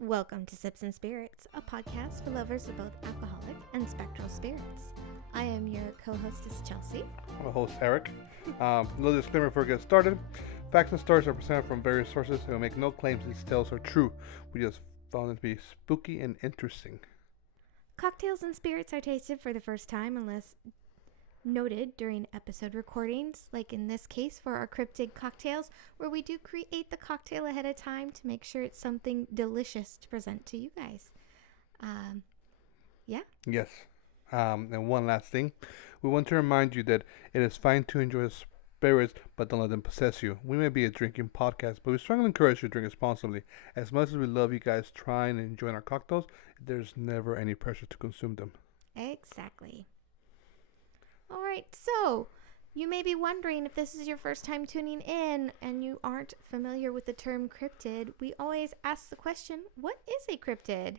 Welcome to Sips and Spirits, a podcast for lovers of both alcoholic and spectral spirits. I am your co-hostess, Chelsea. I'm a host, Eric. Little disclaimer before we get started. Facts and stories are presented from various sources and we make no claims these tales are true. We just found them to be spooky and interesting. Cocktails and spirits are tasted for the first time unless noted during episode recordings, like in this case for our Cryptid Cocktails, where we do create the cocktail ahead of time to make sure it's something delicious to present to you guys. Yeah? Yes. And one last thing. We want to remind you that it is fine to enjoy spirits, but don't let them possess you. We may be a drinking podcast, but we strongly encourage you to drink responsibly. As much as we love you guys trying and enjoying our cocktails, there's never any pressure to consume them. Exactly. All right, so you may be wondering if this is your first time tuning in and you aren't familiar with the term cryptid. We always ask the question, what is a cryptid?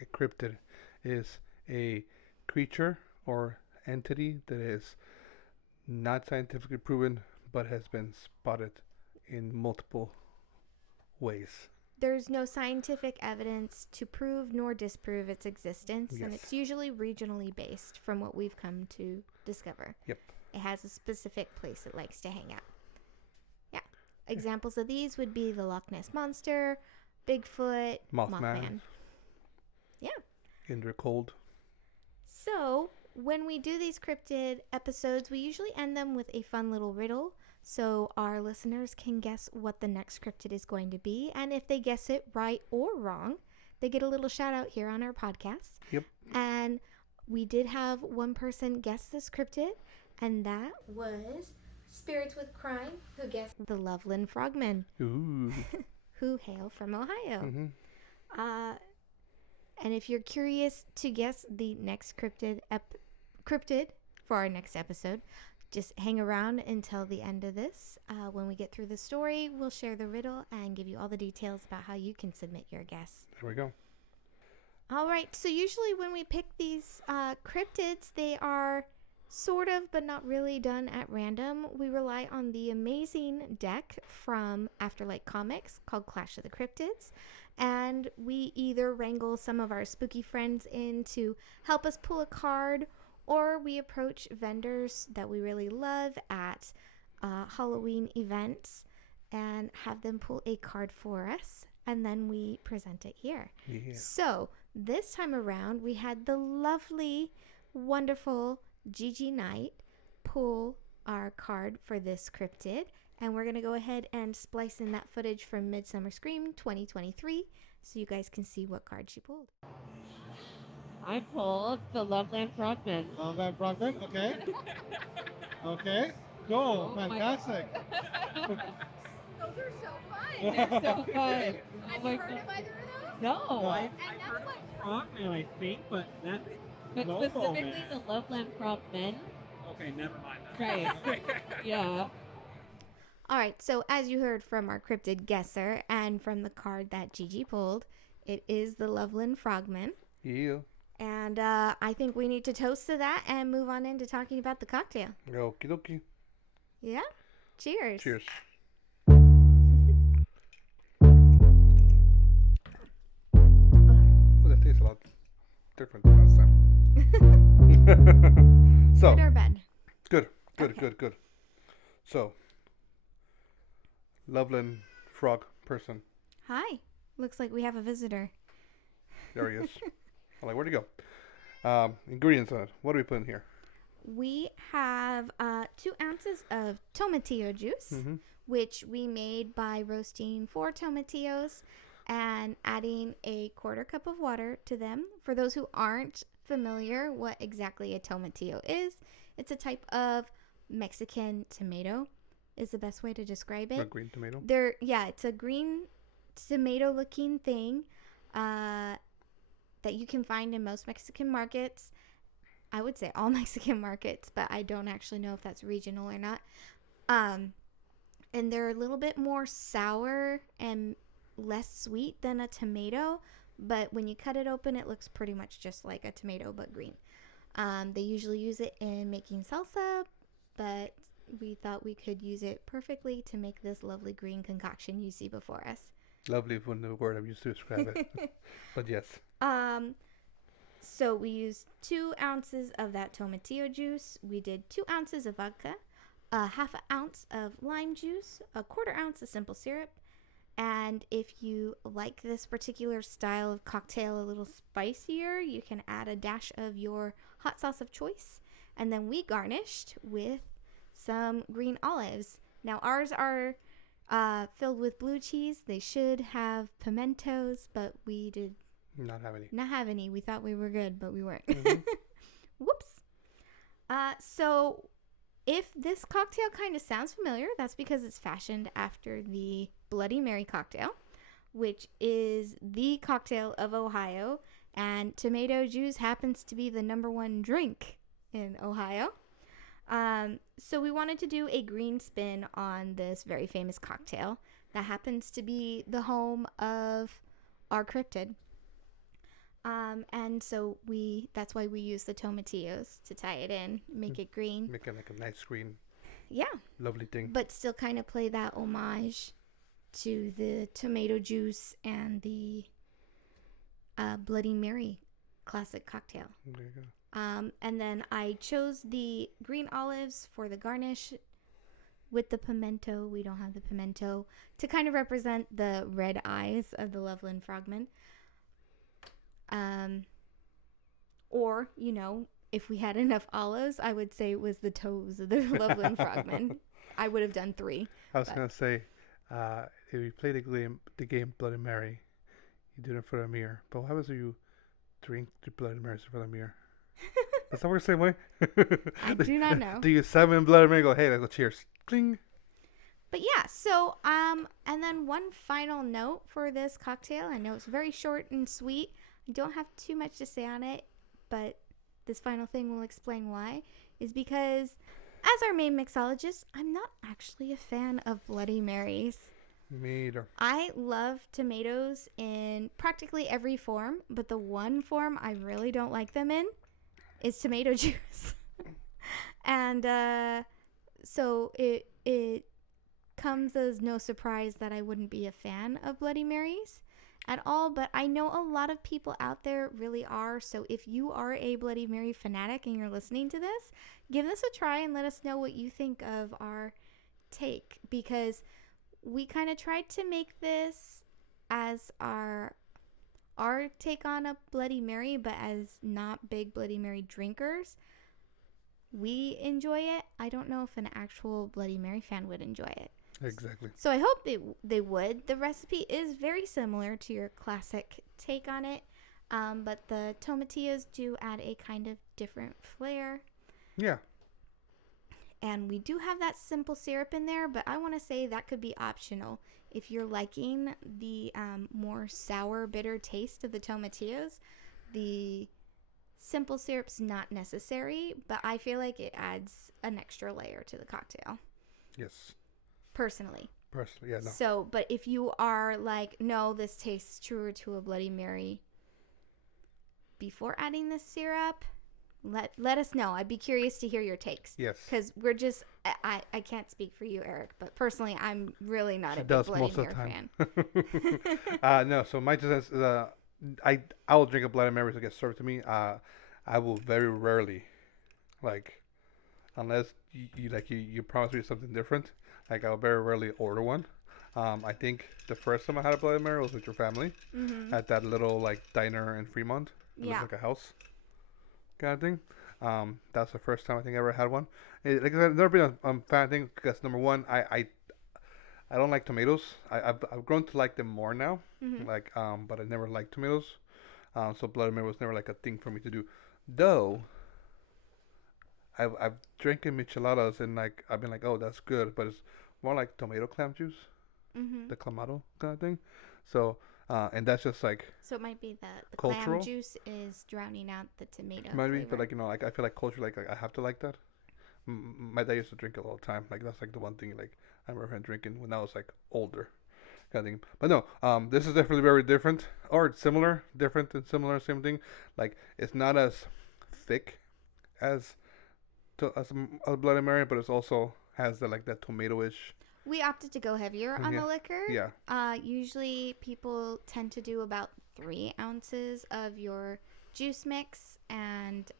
A cryptid is a creature or entity that is not scientifically proven but has been spotted in multiple ways. There's no scientific evidence to prove nor disprove its existence, Yes. and it's usually regionally based from what we've come to discover. Yep. It has a specific place it likes to hang out. Yeah. Examples of these would be the Loch Ness Monster, Bigfoot, Mothman. Yeah. Indra Cold. So, when we do these cryptid episodes, we usually end them with a fun little riddle so our listeners can guess what the next cryptid is going to be. And if they guess it right or wrong, they get a little shout out here on our podcast. Yep. And we did have one person guess this cryptid, and that was Spirits with Crime, who guessed the Loveland Frogmen, Ooh. who hail from Ohio. Mm-hmm. And if you're curious to guess the next cryptid for our next episode, just hang around until the end of this. When we get through the story, we'll share the riddle and give you all the details about how you can submit your guess. There we go. All right. So usually when we pick these cryptids, they are sort of, but not really done at random. We rely on the amazing deck from Afterlight Comics called Clash of the Cryptids. And we either wrangle some of our spooky friends in to help us pull a card, or we approach vendors that we really love at Halloween events and have them pull a card for us, and then we present it here. Yeah. So this time around, we had the lovely, wonderful Jiji Knight pull our card for this cryptid, and we're going to go ahead and splice in that footage from Midsummer Scream 2023 so you guys can see what card she pulled. I pulled the Loveland Frogmen. Loveland Frogmen, okay. Okay, go, Oh, fantastic. Those are so fun. They're so fun. Have Oh you my heard of God. either of those? No, I've And that's what Frogman, I think, but that. but No specifically moment. the Loveland Frogmen. Okay, never mind that. Right. Yeah. All right, so as you heard from our cryptid guesser and from the card that Jiji pulled, it is the Loveland Frogmen. Yeah. And I think we need to toast to that and move on into talking about the cocktail. Okie dokie. Yeah? Cheers. Cheers. Oh, that tastes a lot different than last time. So, Good or bad? good. Okay. So, Loveland Frog person. Hi. Looks like we have a visitor. There he is. I'm like, where'd he go? Ingredients on it. What do we put in here? We have 2 ounces of tomatillo juice, Mm-hmm. which we made by roasting 4 tomatillos and adding a 1/4 cup of water to them. For those who aren't familiar what exactly a tomatillo is, it's a type of Mexican tomato is the best way to describe A it. green tomato. It's a green tomato looking thing that you can find in most Mexican markets. I would say all Mexican markets, but I don't actually know if that's regional or not. And they're a little bit more sour and less sweet than a tomato, but when you cut it open, it looks pretty much just like a tomato, but green. They usually use it in making salsa, but we thought we could use it perfectly to make this lovely green concoction you see before us. Lovely is the word I'm used to describe it. But yes. So we used 2 ounces of that tomatillo juice. We did 2 ounces of vodka, a half an ounce of lime juice, a quarter ounce of simple syrup. And if you like this particular style of cocktail a little spicier, you can add a dash of your hot sauce of choice. And then we garnished with some green olives. Now ours are filled with blue cheese. They should have pimentos, but we did Not have any. not have any. We thought we were good, but we weren't. Mhm. Whoops. So if this cocktail kind of sounds familiar, that's because it's fashioned after the Bloody Mary cocktail, which is the cocktail of Ohio, and tomato juice happens to be the #1 drink in Ohio. So we wanted to do a green spin on this very famous cocktail that happens to be the home of our cryptid. And so that's why we use the tomatillos to tie it in, make it green. Make it like a nice green, Yeah, lovely thing. but still kind of play that homage to the tomato juice and the Bloody Mary classic cocktail. There you go. And then I chose the green olives for the garnish with the pimento. We don't have the pimento to kind of represent the red eyes of the Loveland Frogmen. Or, if we had enough olives, I would say it was the toes of the Loveland Frogmen. I would have done 3. I was but- gonna say, if you play the game Bloody Mary, you do it in front of a mirror. But what happens if you drink the Bloody Marys in front of a mirror? Does that work the same way? I do not know. Do you summon Bloody Mary? And go, hey, let's go, cheers, cling. But yeah, so and then one final note for this cocktail. I know it's very short and sweet. I don't have too much to say on it, but this final thing will explain why. Is because as our main mixologist, I'm not actually a fan of Bloody Marys. Me either. I love tomatoes in practically every form, but the one form I really don't like them in is tomato juice. And so it comes as no surprise that I wouldn't be a fan of Bloody Marys at all, but I know a lot of people out there really are. So if you are a Bloody Mary fanatic and you're listening to this, give this a try and let us know what you think of our take, because we kind of tried to make this as our take on a Bloody Mary, but as not big Bloody Mary drinkers. We enjoy it. I don't know if an actual Bloody Mary fan would enjoy it. Exactly. So I hope they would. The recipe is very similar to your classic take on it, but the tomatillos do add a kind of different flair. Yeah. And we do have that simple syrup in there, but I want to say that could be optional. If you're liking the more sour, bitter taste of the tomatillos, the simple syrup's not necessary, but I feel like it adds an extra layer to the cocktail. Yes. Personally, yeah, no. So, but if you are like, no, this tastes truer to a Bloody Mary before adding this syrup, let us know. I'd be curious to hear your takes. Yes. Because we're just, I can't speak for you, Eric, but personally, I'm really not She a big does Bloody most of Mary the fan. time. No, so my just I will drink a Bloody Mary to get served to me. I will very rarely, like, unless you promise me something different. Like, I'll very rarely order one. I think the first time I had a Bloody Mary was with your family at that little like diner in Fremont. It was like a house kind of thing. That's the first time I think I ever had one. Like I said, I've never been a fan thing because number one, I don't like tomatoes. I've grown to like them more now. Like but I never liked tomatoes. So Bloody Mary was never like a thing for me to do. Though I've drinking micheladas and like I've been like, oh, that's good, but it's more like tomato clam juice, the clamato kind of thing. So and that's just like, So it might be that the cultural? clam juice is drowning out the tomato maybe, flavor. but like like I feel like culture, like I have to like that. My dad used to drink it all the time. Like that's like the one thing like I remember him drinking when I was like older, kind of thing. But no, this is definitely very different or similar, different and similar, same thing. Like it's not as thick as a Bloody Mary, but it's also has that like that tomato-ish We opted to go heavier on the liquor. Yeah. Usually people tend to do about 3 ounces of your juice mix and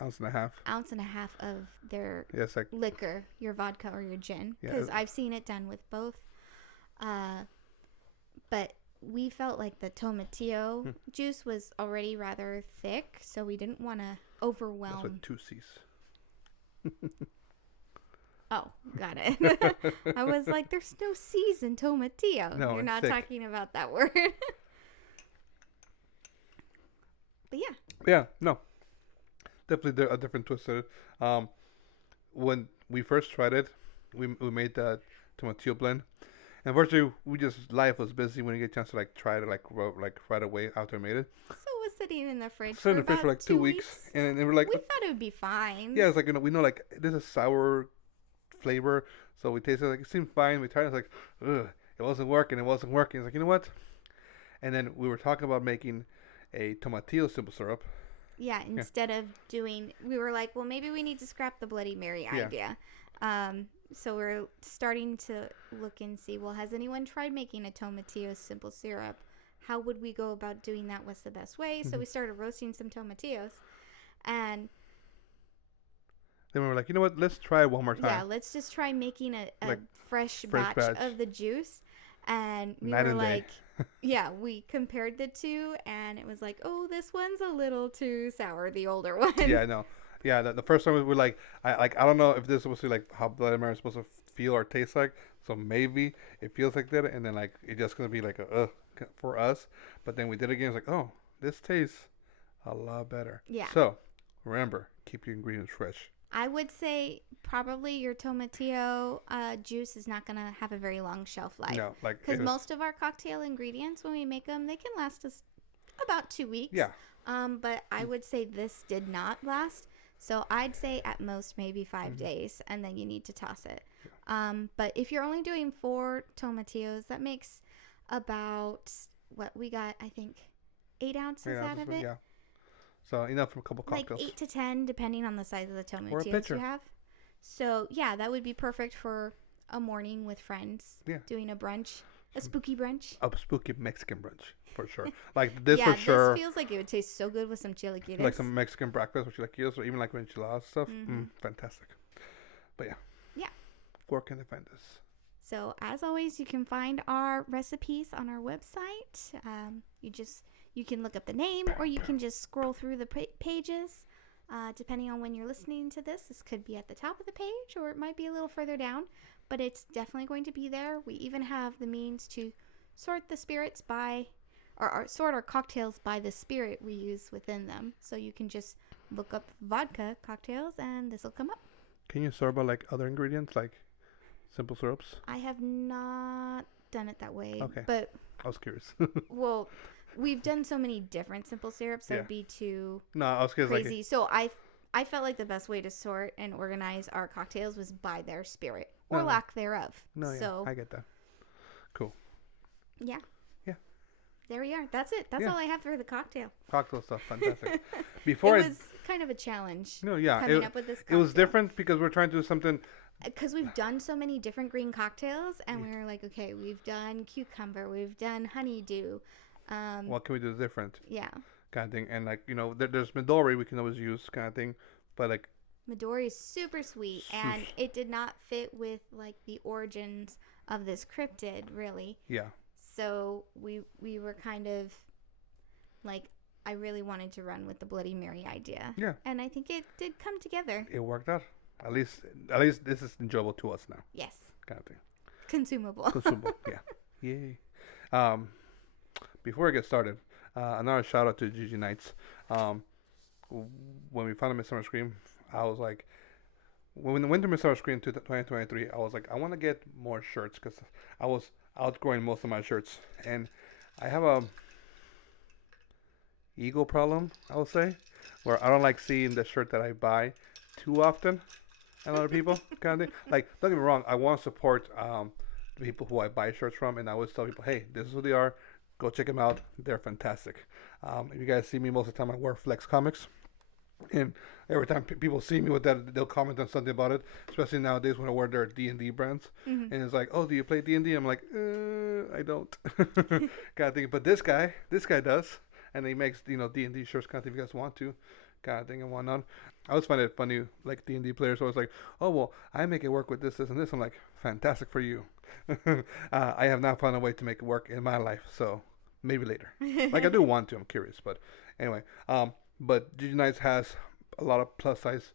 Ounce and a half. ounce and a half of their Yes, like liquor, your vodka or your gin. Yeah. Because I've seen it done with both. But we felt like the tomatillo juice was already rather thick, so we didn't want to overwhelm. that's with 2 C's. Oh, got it. I was like, there's no C's in tomatillo. No, You're it's not thick. talking about that word. But yeah. Yeah, no. Definitely a different twist to it. When we first tried it, we made that tomatillo blend. And unfortunately, life was busy when you get a chance to like try it like right away after I made it. So it was sitting in the fridge So in the fridge for about like 2 weeks. And we're like, we thought it would be fine. yeah, it's like, we know like this is sour flavor. So we tasted like it seemed fine. We tried it, it's like, ugh, it wasn't working. It's like, you know what? And then we were talking about making a tomatillo simple syrup. Yeah, instead of doing, we were like, well, maybe we need to scrap the Bloody Mary Yeah. idea. So we're starting to look and see, well, has anyone tried making a tomatillo simple syrup? How would we go about doing that? What's the best way? So we started roasting some tomatillos. And Then we were like, you know what? Let's try it one more time. yeah, let's just try making a Like, fresh fresh batch batch. of the juice. And we Night were and day. like, yeah, we compared the two, and it was like, oh, this one's a little too sour, the older one. Yeah, I know. Yeah, the first time we were like, I don't know if this is supposed to be like how Bloody Mary is supposed to feel or taste like. So maybe it feels like that, and then like it's just gonna be like a for us. But then we did it again. It's like, oh, this tastes a lot better. Yeah. So remember, keep your ingredients fresh. I would say probably your tomatillo juice is not going to have a very long shelf life. No, like Because most of our cocktail ingredients, when we make them, they can last us about 2 weeks. Yeah. But I would say this did not last. So I'd say at most maybe 5 days, and then you need to toss it. But if you're only doing 4 tomatillos, that makes about, what we got, I think, 8 ounces out of it. Yeah. So enough for a couple cocktails. Like 8 to 10, depending on the size of the tomatillos pitcher. you have. So yeah, that would be perfect for a morning with friends. Yeah. Doing a brunch, a spooky brunch. A spooky Mexican brunch for sure. Like this Yeah, for sure. this feels like it would taste so good with some chilaquiles. Like some Mexican breakfast, which you like or even like enchiladas stuff. Mhm. Fantastic. But yeah. Yeah. Where can they find this? So as always, you can find our recipes on our website. You can look up the name, or you can just scroll through the pages. Depending on when you're listening to this could be at the top of the page, or it might be a little further down. But it's definitely going to be there. We even have the means to sort the spirits by, or sort our cocktails by the spirit we use within them. So you can just look up vodka cocktails, and this will come up. Can you sort by like other ingredients, like simple syrups? I have not done it that way. Okay. But I was curious. well, we've done so many different simple syrups that Yeah. would be too No, I was curious. crazy. So I felt like the best way to sort and organize our cocktails was by their spirit or No. lack thereof. No, So yeah, I get that. Cool. yeah. Yeah. There we are. That's it. That's Yeah. all I have for the cocktail. Cocktail stuff, fantastic. Before It was kind of a challenge. no, yeah, coming up with this it was cocktail. different because we're trying to do something. Because we've done so many different green cocktails, and we were like, okay, we've done cucumber, we've done honeydew. What can we do different, Yeah. kind of thing? And like there's Midori we can always use, kind of thing. But like Midori is super sweet, and it did not fit with like the origins of this cryptid, really. yeah, So we were kind of like, I really wanted to run with the Bloody Mary idea. Yeah. And I think it did come together. it worked out. At least this is enjoyable to us now, Yes. kind of thing. Consumable. Consumable, yeah, yay. Before I get started, another shout out to Jiji Nights. When we found a Midsummer Scream, I was like, when we went to Midsummer Scream 2023, I was like, I want to get more shirts because I was outgrowing most of my shirts, and I have a ego problem, I would say, where I don't like seeing the shirt that I buy too often and other people, kind of thing. Like, don't get me wrong, I want to support the people who I buy shirts from, and I always tell people, hey, this is who they are. Go check them out. They're fantastic. If you guys see me most of the time, I wear Flex Comics. And every time people see me with that, they'll comment on something about it. Especially nowadays when I wear their D&D brands, Mhm. and it's like, "Oh, do you play D&D?" I'm like, I don't." Kind of thing. But this guy does, and he makes D&D shirts. Kind of thing if you guys want to, kind of thing and whatnot. I always find it funny, like D&D players always like, "Oh well, I make it work with this, and this." I'm like, "Fantastic for you." I have not found a way to make it work in my life, so maybe later. Like I do want to. I'm curious, but anyway. But Gigi Nights has a lot of plus size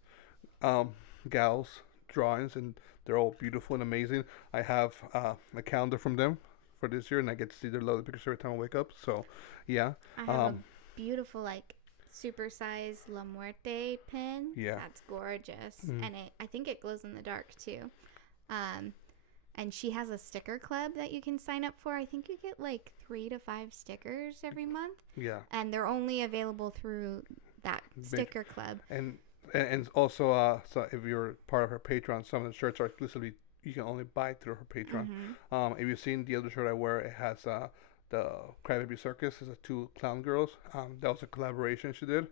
um, gals drawings, and they're all beautiful and amazing. I have a calendar from them for this year, and I get to see their lovely pictures every time I wake up. So, yeah. I have a beautiful like super size La Muerte pin. Yeah. That's gorgeous, Mhm. and I think it glows in the dark too. And she has a sticker club that you can sign up for. I think you get like 3 to 5 stickers every month, Yeah. and they're only available through that Big. sticker club. And also, so if you're part of her Patreon, some of the shirts are exclusively you can only buy through her Patreon. Mhm. If you've seen the other shirt I wear, it has the Crybaby Circus. It's the 2 clown girls. That was a collaboration she did.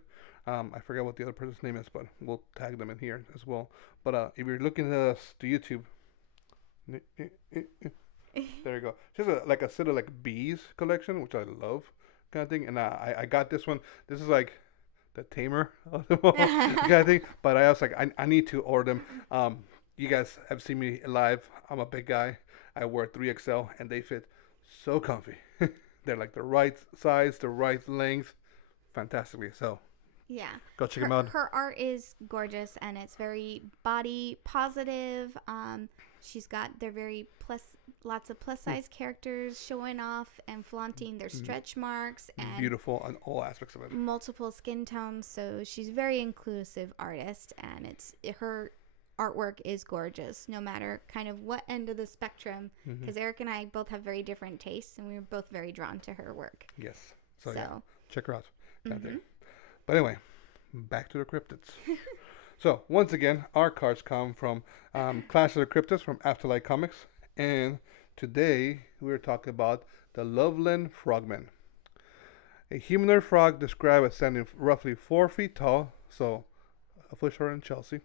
I forget what the other person's name is, but we'll tag them in here as well. But if you're looking at us to YouTube, there you go. She's like a set of like bees collection, which I love, kind of thing. And I got this one. This is like the tamer of them all, kind of thing. But I was like, I need to order them. You guys have seen me live. I'm a big guy. I wear 3XL, and they fit so comfy. They're like the right size, the right length, fantastically. So Yeah. go check them out. Her art is gorgeous, and it's very body positive. They're very lots of plus size characters showing off and flaunting their stretch marks and Beautiful on all aspects of it. multiple skin tones. So she's a very inclusive artist, and her artwork is gorgeous, no matter kind of what end of the spectrum. Because Eric and I both have very different tastes, and we were both very drawn to her work. Yes. So, So, yeah, check her out. Kind of thing. But anyway, back to the cryptids. So once again, our cards come from Clash of the Cryptids from Afterlife Comics, and today we're talking about the Loveland Frogmen. A humanoid frog described as standing roughly 4 feet tall, so a foot shorter than Chelsea.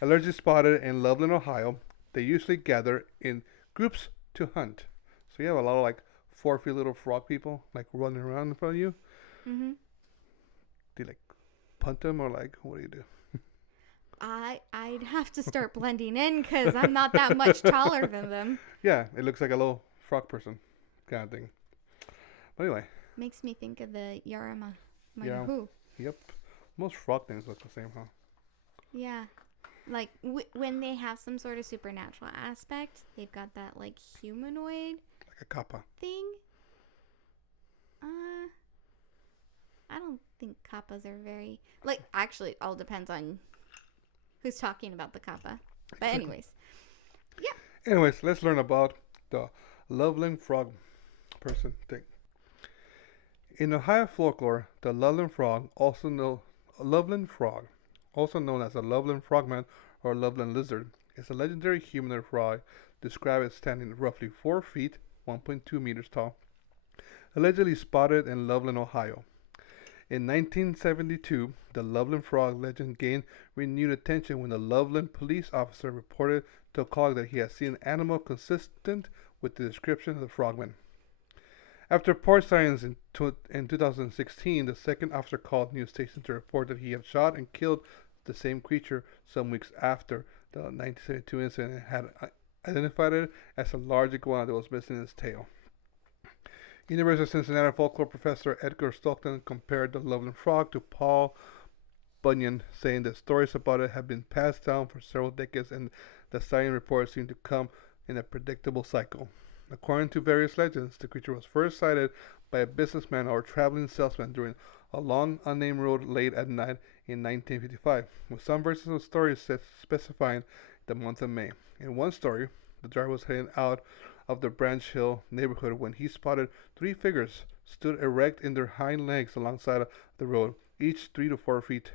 Allegedly spotted in Loveland, Ohio. They usually gather in groups to hunt. So you have a lot of like 4 feet little frog people like running around in front of you. mm-hmm. Do you like punt them or like what do you do? I'd have to start blending in because I'm not that much taller than them. Yeah, it looks like a little frog person kind of thing. But anyway, Makes me think of the Yarama. Yeah. Who? yep. Most frog things look the same, huh? Yeah. Like when they have some sort of supernatural aspect, they've got that like humanoid Like a kappa. thing. I don't think kappas are very like. Actually, it all depends on who's talking about the kappa. But anyways, Anyways, let's learn about the Loveland Frog person thing. In Ohio folklore, the Loveland Frog, also known as a Loveland Frogman or Loveland Lizard, is a legendary humanoid frog described as standing roughly 4 feet, 1.2 meters tall, allegedly spotted in Loveland, Ohio. In 1972, the Loveland Frog legend gained renewed attention when a Loveland police officer reported to a colleague that he had seen an animal consistent with the description of the frogman. After report sightings in 2016, the second officer called news station to report that he had shot and killed the same creature some weeks after the 1972 incident and had identified it as a large iguana that was missing its tail. University of Cincinnati folklore professor Edgar Stolten compared the Loveland Frog to Paul Bunyan, saying that stories about it have been passed down for several decades and the sighting reports seem to come in a predictable cycle. According to various legends, the creature was first sighted by a businessman or traveling salesman during a long unnamed road late at night in 1955, with some versions of the story specifying the month of May. In one story, the driver was heading out of the Branch Hill neighborhood when he spotted 3 figures stood erect in their hind legs alongside of the road, each 3 to 4 feet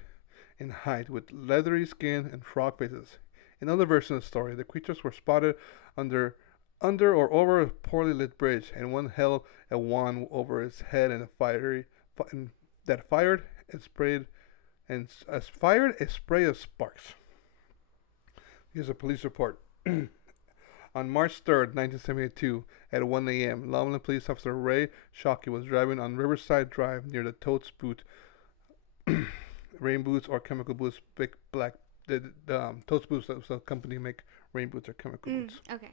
in height, with leathery skin and frog faces. In other versions of the story, the creatures were spotted under or over a poorly lit bridge, and one held a wand over its head and that fired and sprayed and as fired a spray of sparks. Here's a police report. On March 3rd, 1972, at 1 a.m., Loveland Police Officer Ray Shockey was driving on Riverside Drive near the Totes Boot, rain boots or chemical boots, big black. The Totes Boots, that's the company make rain boots or chemical boots. Okay.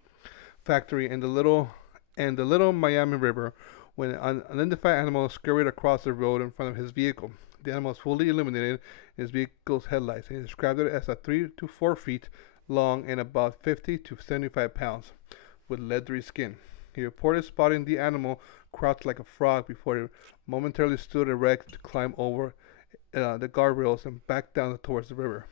Factory in the little Miami River when an unidentified animal scurried across the road in front of his vehicle. The animal was fully illuminated in his vehicle's headlights, and he described it as a 3 to 4 feet long and about 50 to 75 pounds, with leathery skin. He reported spotting the animal crouched like a frog before he momentarily stood erect to climb over the guardrails and back down towards the river.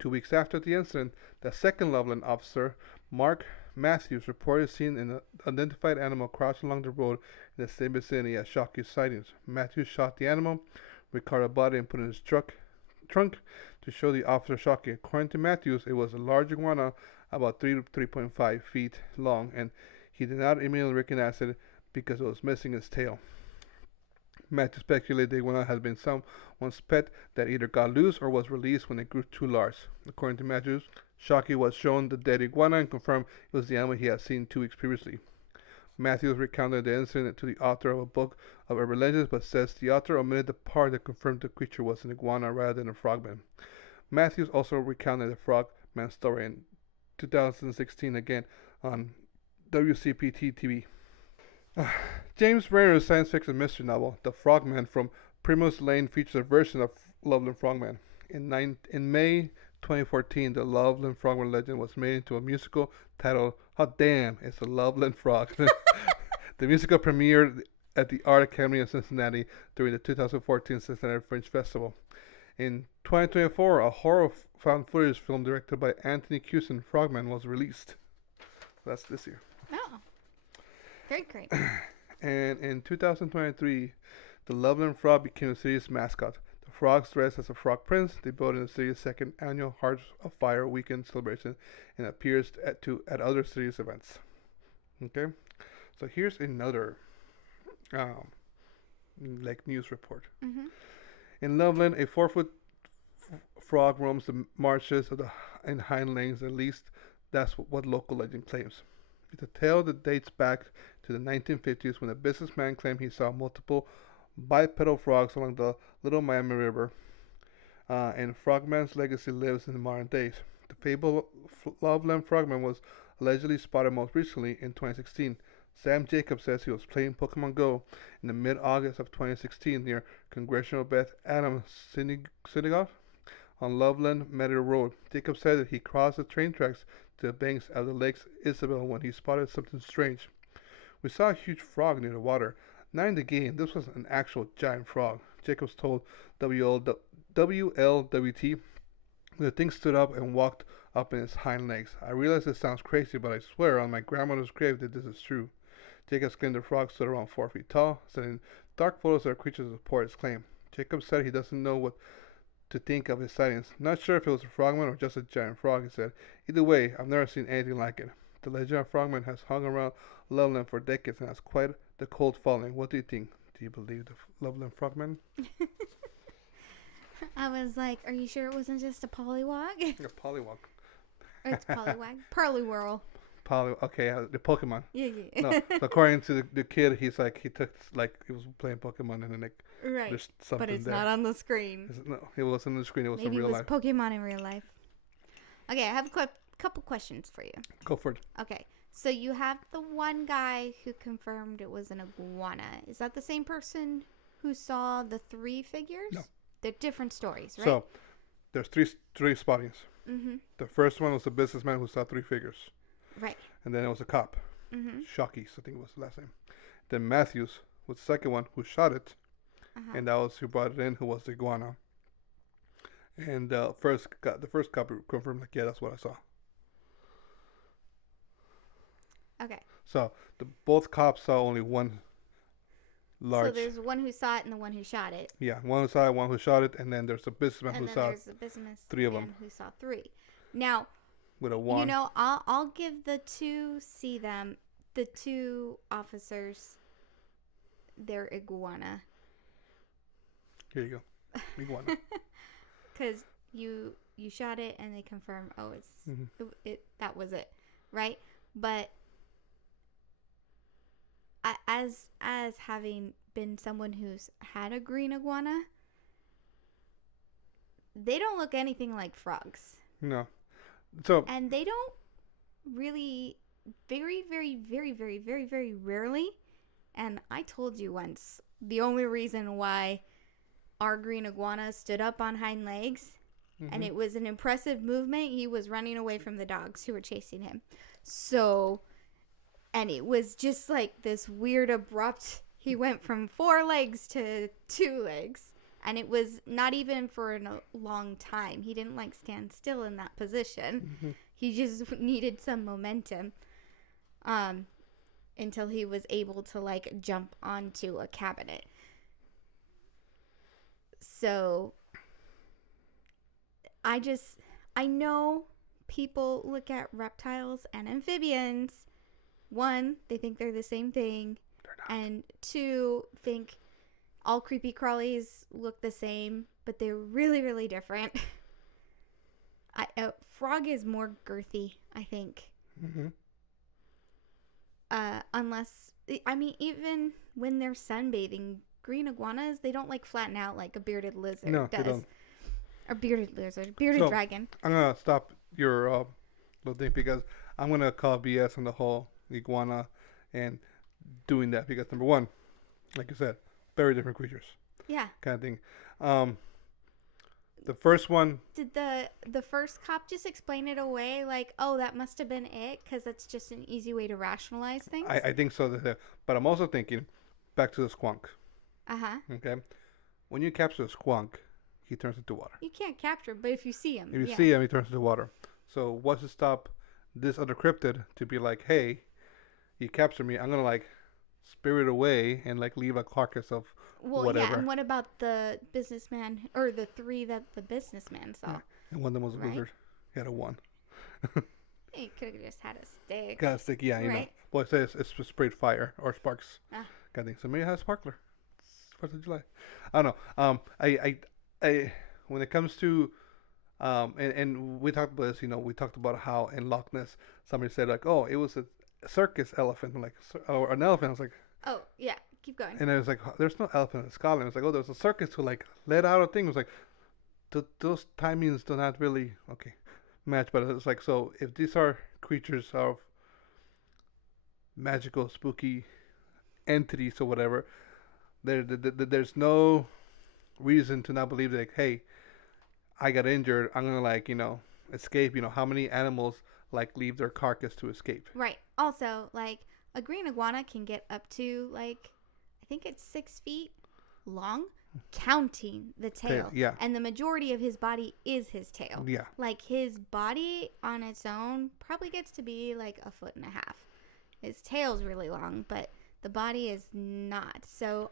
2 weeks after the incident, the second Loveland officer, Mark Matthews, reported seeing an unidentified animal crouch along the road in the same vicinity as Shockey's sightings. Matthews shot the animal, recovered the body, and put it in his trunk to show the officer Shockey. According to Matthews, it was a large iguana about 3 to 3.5 feet long, and he did not immediately recognize it because it was missing its tail. Matthews speculated the iguana had been someone's pet that either got loose or was released when it grew too large. According to Matthews, Shockey was shown the dead iguana and confirmed it was the animal he had seen 2 weeks previously. Matthews recounted the incident to the author of a book of urban legends, but says the author omitted the part that confirmed the creature was an iguana rather than a frogman. Matthews also recounted the frogman story in 2016 again on WCPT TV. James Renner's science fiction mystery novel, The Frogman from Primrose Lane, features a version of Loveland Frogman. In May 2014, the Loveland Frogman legend was made into a musical titled Hot Damn, It's a Loveland Frog. The musical premiered at the Art Academy of Cincinnati during the 2014 Cincinnati Fringe Festival. In 2024, a horror found footage film directed by Anthony Cusin, Frogman, was released. That's this year. Oh, very great. And in 2023, the Loveland Frog became the city's mascot. The frogs dressed as a frog prince, debuted in the city's second annual Hearts of Fire weekend celebration and appears at other cities' events. Okay, so here's another news report. Mm-hmm. In Loveland, a 4-foot frog roams the marshes in hind legs. At least that's what local legend claims. It's a tale that dates back to the 1950s when a businessman claimed he saw multiple bipedal frogs along the Little Miami River, and Frogman's legacy lives in the modern days. The fabled Loveland Frogman was allegedly spotted most recently in 2016. Sam Jacobs says he was playing Pokemon Go in the mid-August of 2016 near Congressional Beth Adams Synagogue on Loveland Meadow Road. Jacobs said that he crossed the train tracks to the banks of the Lake Isabel when he spotted something strange. We saw a huge frog near the water. Not in the game, this was an actual giant frog. Jacobs told WLWT the thing stood up and walked up in its hind legs. I realize this sounds crazy, but I swear on my grandmother's grave that this is true. Jacobs claimed the frog stood around 4 feet tall, sending dark photos of the creature to support his claim. Jacobs said he doesn't know what to think of his sightings. Not sure if it was a frogman or just a giant frog, he said. Either way, I've never seen anything like it. The legend of Frogman has hung around Loveland for decades and has quite the cult following. What do you think? Do you believe the Loveland Frogman? I was like, are you sure it wasn't just a pollywog? A pollywog. Or it's pollywog. Parlywhirl. Okay, the Pokemon. Yeah. No, so according to the kid, he was playing Pokemon and then Right. there's something But it's there. not on the screen. No, it wasn't on the screen. It was Maybe in real it was life. Pokemon in real life. Okay, I have a couple questions for you. Go for it. Okay, so you have the one guy who confirmed it was an iguana. Is that the same person who saw the 3 figures? No. They're different stories, right? So there's three spottings. Mm-hmm. The first one was a businessman who saw 3 figures. Right. And then it was a cop. Mm-hmm. Shockey, I think it was the last name. Then Matthews was the second one who shot it. Uh-huh. And that was who brought it in, who was the iguana. And the first cop confirmed, like, yeah, that's what I saw. Okay. So both cops saw only one large. So there's one who saw it and the one who shot it. Yeah, one who saw it, one who shot it, and then there's a businessman And who then saw there's a businessman 3 of them who saw 3. Now, with a wand. you know, I'll give the 2 officers their iguana. Here you go. Iguana. Because you shot it and they confirm, oh, it's Mhm. it that was it, right? But as having been someone who's had a green iguana, they don't look anything like frogs. No. So And they don't really, very, very, very, very, very, very rarely. And I told you once, the only reason why our green iguana stood up on hind legs, and it was an impressive movement, he was running away from the dogs who were chasing him. So, and it was just like this weird abrupt, he went from 4 legs to 2 legs. And it was not even for a long time. He didn't like stand still in that position. He just needed some momentum until he was able to like jump onto a cabinet. So I know people look at reptiles and amphibians. 1, they think they're the same thing. And 2, think all creepy crawlies look the same, but they're really, really different. Frog is more girthy, I think. Unless, I mean, even when they're sunbathing, green iguanas, they don't like flatten out like a bearded lizard no, does. they don't. Or bearded So, dragon. I'm gonna stop your little thing because I'm gonna call BS on the whole iguana and doing that because number 1, like you said, very different creatures, Yeah. kind of thing. The first one, Did the first cop just explain it away like, oh, that must have been it because that's just an easy way to rationalize things? I think so. But I'm also thinking back to the squonk. Uh-huh. Okay, when you capture a squonk, he turns into water. You can't capture him, but if you see him. If you see him, he turns into water. So what's to stop this other cryptid to be like, hey, you capture me, I'm gonna like spirit away and like leave a carcass of whatever. Yeah, and what about the businessman, or the 3 that the businessman saw? Yeah. And one of them was a Right. lizard. He had a 1. He could have just had a stick. Got a stick, yeah, you know. Right. Well, it says it's sprayed fire or sparks. Ah. Kind of thing. So maybe it has a sparkler. It's 4th of July. I don't know. I when it comes to and we talked about this, you know, we talked about how in Loch Ness somebody said like, oh, it was a circus elephant, I'm like, or an elephant. I was like, Oh, yeah. Keep going. and I was like, there's no elephant in Scotland. It was like, oh, there was a circus who like let out a thing. It was like, those timings do not really match. But it's like, so if these are creatures of magical, spooky entities or whatever, there's no reason to not believe that, like, hey, I got injured, I'm gonna like, you know, escape. You know, how many animals like leave their carcass to escape? Right. Also, like, a green iguana can get up to, like, I think it's 6 feet long, counting the tail. Yeah. And the majority of his body is his tail. Yeah. Like, his body on its own probably gets to be like 1.5 feet. His tail's really long, but the body is not. So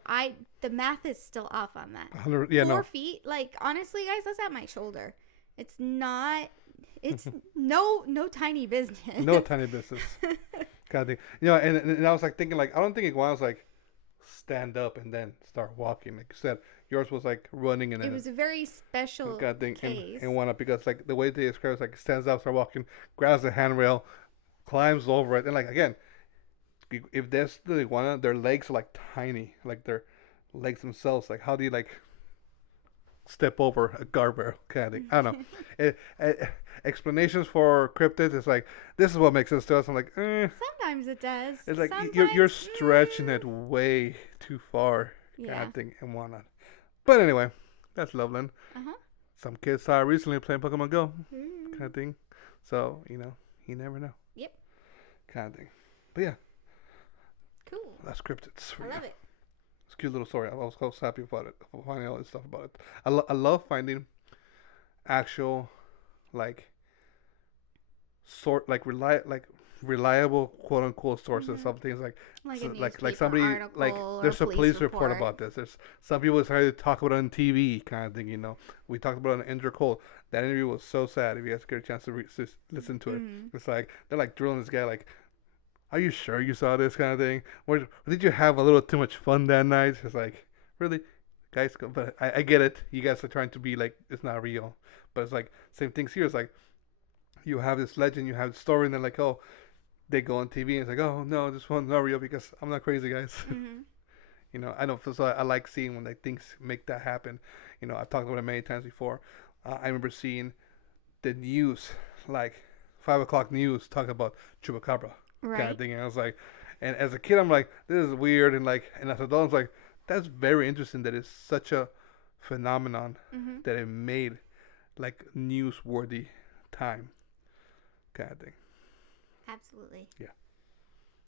the math is still off on that. 100, yeah, 4 no. feet, like, honestly, guys, that's at my shoulder. It's not. It's no tiny business. No tiny business. Kind of thing. You know, and I was like thinking, like, I don't think iguanas like stand up and then start walking. Like you said, yours was like running and it was a very special kind of thing case. and one up because like the way they describe it is like stands up, start walking, grabs the handrail, climbs over it, and like again, if there's the iguana, their legs are like tiny, like their legs themselves. Like how do you like step over a guardrail kind of thing? I don't know. Explanations for cryptids is like, this is what makes sense to us. I'm like, Sometimes it does. it's like Sometimes, you're stretching it way too far kind Yeah. of thing and whatnot. But anyway, that's Loveland. Uh-huh. Some kids saw recently playing Pokemon Go Mm. kind of thing. So, you know, you never know. Yep. Kind of thing. But yeah, Cool. that's cryptids. for I you. love it. It's a cute little story. I was so happy about it, finding all this stuff about it. I love finding actual, like, reliable quote unquote sources of things like Like so- a like newspaper somebody article like or there's a police report report. about this. There's some people decided to talk about it on TV kind of thing. You know, we talked about it on Andrew Cole. That interview was so sad. If you guys get a chance to listen to it, it's like they're like drilling this guy like, "Are you sure you saw this kind of thing? Or did you have a little too much fun that night?" It's like, really, guys, but I get it. You guys are trying to be like, it's not real. But it's like, same things here. It's like, you have this legend, you have the story, and then like, oh, they go on TV, and it's like, oh, no, this one's not real because I'm not crazy, guys. Mm-hmm. You know, I know, so I like seeing when like things make that happen. You know, I've talked about it many times before. I remember seeing the news, like 5 o'clock news, talk about chupacabra kind Right. of thing. And I was like, and as a kid, I'm like, this is weird. And like, and as an adult, I was like, that's very interesting that it's such a phenomenon Mm-hmm. that it made like newsworthy time kind of thing. Absolutely. Yeah.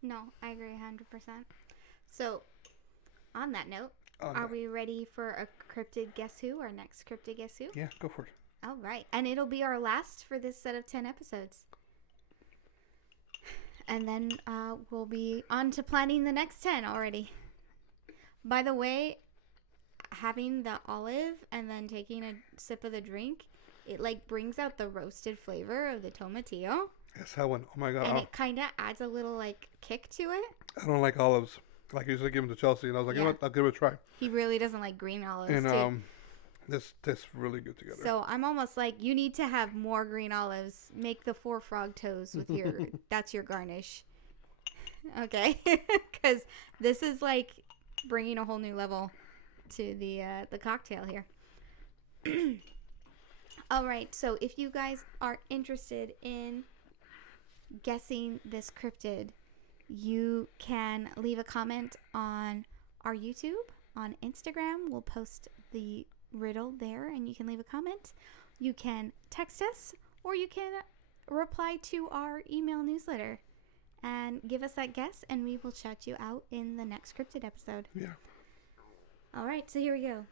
No, I agree 100%. So, on that note, Oh, are no. we ready for a Cryptid Guess Who? Our next Cryptid Guess Who? Yeah, go for it. All right. And it'll be our last for this set of 10 episodes. And then we'll be on to planning the next 10 already. By the way, having the olive and then taking a sip of the drink, it like brings out the roasted flavor of the tomatillo. Yes, that one. Oh my God. And it kind of adds a little like kick to it. I don't like olives. Like I usually give them to Chelsea, and I was like, you know Yeah. what? I'll give it a try. He really doesn't like green olives And too. this tastes really good together. So I'm almost like, you need to have more green olives. Make the 4 frog toes with your, that's your garnish. Okay? Because this is like bringing a whole new level to the cocktail here. All right. So if you guys are interested in guessing this cryptid, you can leave a comment on our YouTube, on Instagram. We'll post the riddle there and you can leave a comment. You can text us or you can reply to our email newsletter and give us that guess and we will shout you out in the next cryptid episode. Yeah. All right, so here we go.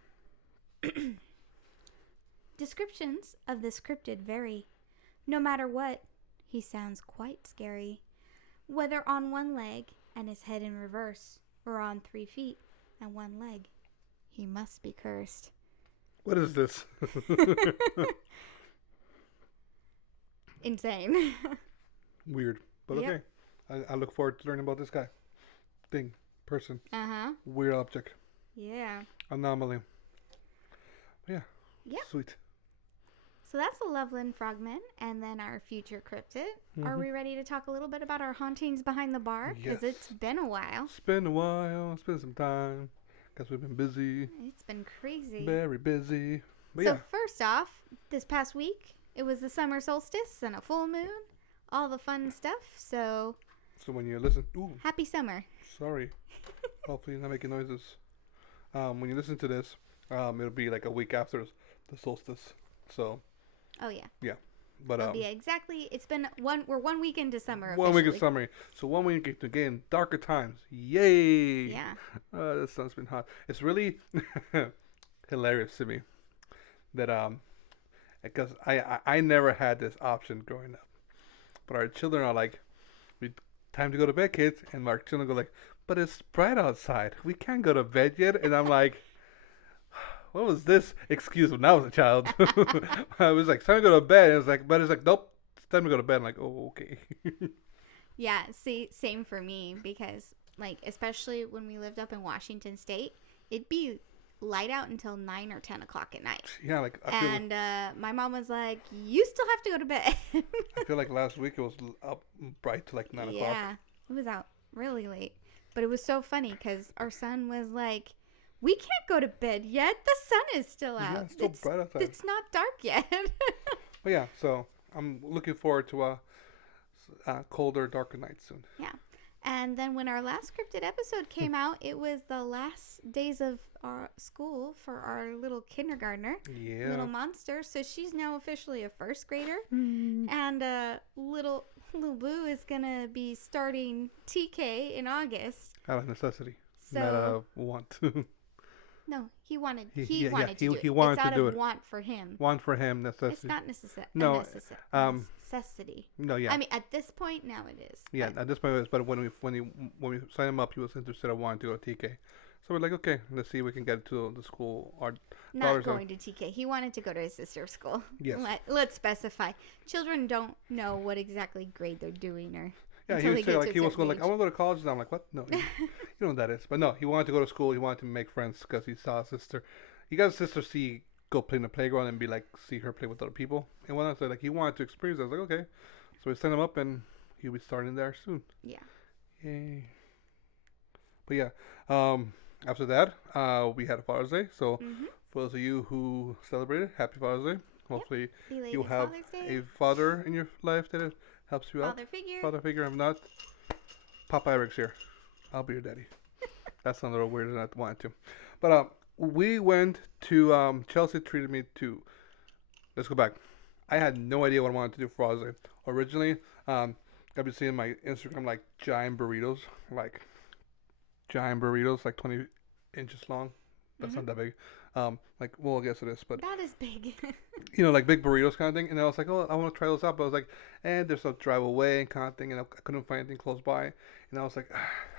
Descriptions of this cryptid vary. No matter what, he sounds quite scary. Whether on one leg and his head in reverse, or on 3 feet and 1 leg, he must be cursed. What is this? Insane. Weird, but Yep. okay. I look forward to learning about this guy, thing, person, Uh-huh. weird object, Yeah. anomaly. Yeah. Yep. Sweet. So that's the Loveland Frogmen and then our future cryptid. Are Mhm. we ready to talk a little bit about our hauntings behind the bar? Because Yes. it's been a while. It's been a while. It's been some time. Guess we've been busy. It's been crazy. Very busy. But So yeah. first off, this past week, it was the summer solstice and a full moon. All the fun stuff. So So when you listen, ooh, happy summer. sorry. Hopefully you're not making noises. When you listen to this, it'll be like a week after the solstice. So Oh yeah. but It'll be exactly. It's been we're 1 week into summer. 1 week of officially. summer. So 1 week into again darker times. Yay! Yeah. The sun's been hot. It's really hilarious to me that because I never had this option growing up, but our children are like, time to go to bed, kids, and our children go like, but it's bright outside. We can't go to bed yet, and I'm like. What was this excuse when I was a child? I was like, time to go to bed. And it's like, but it's like, nope, it's time to go to bed. I'm like, oh, okay. Yeah. See, same for me because like especially when we lived up in Washington State, it'd be light out until 9 or 10 o'clock at night. Yeah, like I feel, And my mom was like, "You still have to go to bed." I feel like last week it was up bright to like 9 o'clock. Yeah, it was out really late, but it was so funny because our son was like, "We can't go to bed yet. The sun is still out. Yeah, it's still bright outside." It's not dark yet." But yeah, so I'm looking forward to a colder, darker night soon. Yeah. And then when our last cryptid episode came out, it was the last days of our school for our little kindergartner, Yeah. little monster. So she's now officially a first grader. And little Boo is going to be starting TK in August. Out of necessity, So not out of want. no, he wanted He- yeah, wanted to he- do it. he wanted it's to out do of it. want for him. Want for him, necessity. It's not No, necessity. No, yeah. I mean, at this point now it is. Yeah, but- at this point, it was, but when we signed him up, he was interested in wanting to go to TK. So we're like, okay, let's see if we can get to the school. Our Not daughters are- going to TK. He wanted to go to his sister's school. Yes. Let's specify. Children don't know what exactly grade they're doing or Yeah, he Until would he say gets like to a he was certain going like, I age. want to go to college. And I'm like, what? No, you know what that is. But no, he wanted to go to school. He wanted to make friends because he saw his sister. He got his sister go play in the playground and be like see her play with other people and whatnot. So like he wanted to experience. I was like, okay. So we sent him up and he'll be starting there soon. Yeah. Yay. But yeah, after that, we had Father's Day. So Mm-hmm. for those of you who celebrated, happy Father's Day. Hopefully Belated you have Father's Day. a father in your life that helps you out. Father figure. Father figure. I'm not. Papa Eric's here. I'll be your daddy. That sounds a little weird and I wanted to. But we went to Chelsea treated me to. Let's go back. I had no idea what I wanted to do for Father's Day. Originally, I've been seeing my Instagram like giant burritos, like 20 inches long. That's not that big. Like, well, I guess it is, but That is big. like big burritos kind of thing. And I was like, oh, I want to try those out. But I was like, there's a drive away and kind of thing, and I couldn't find anything close by. And I was like,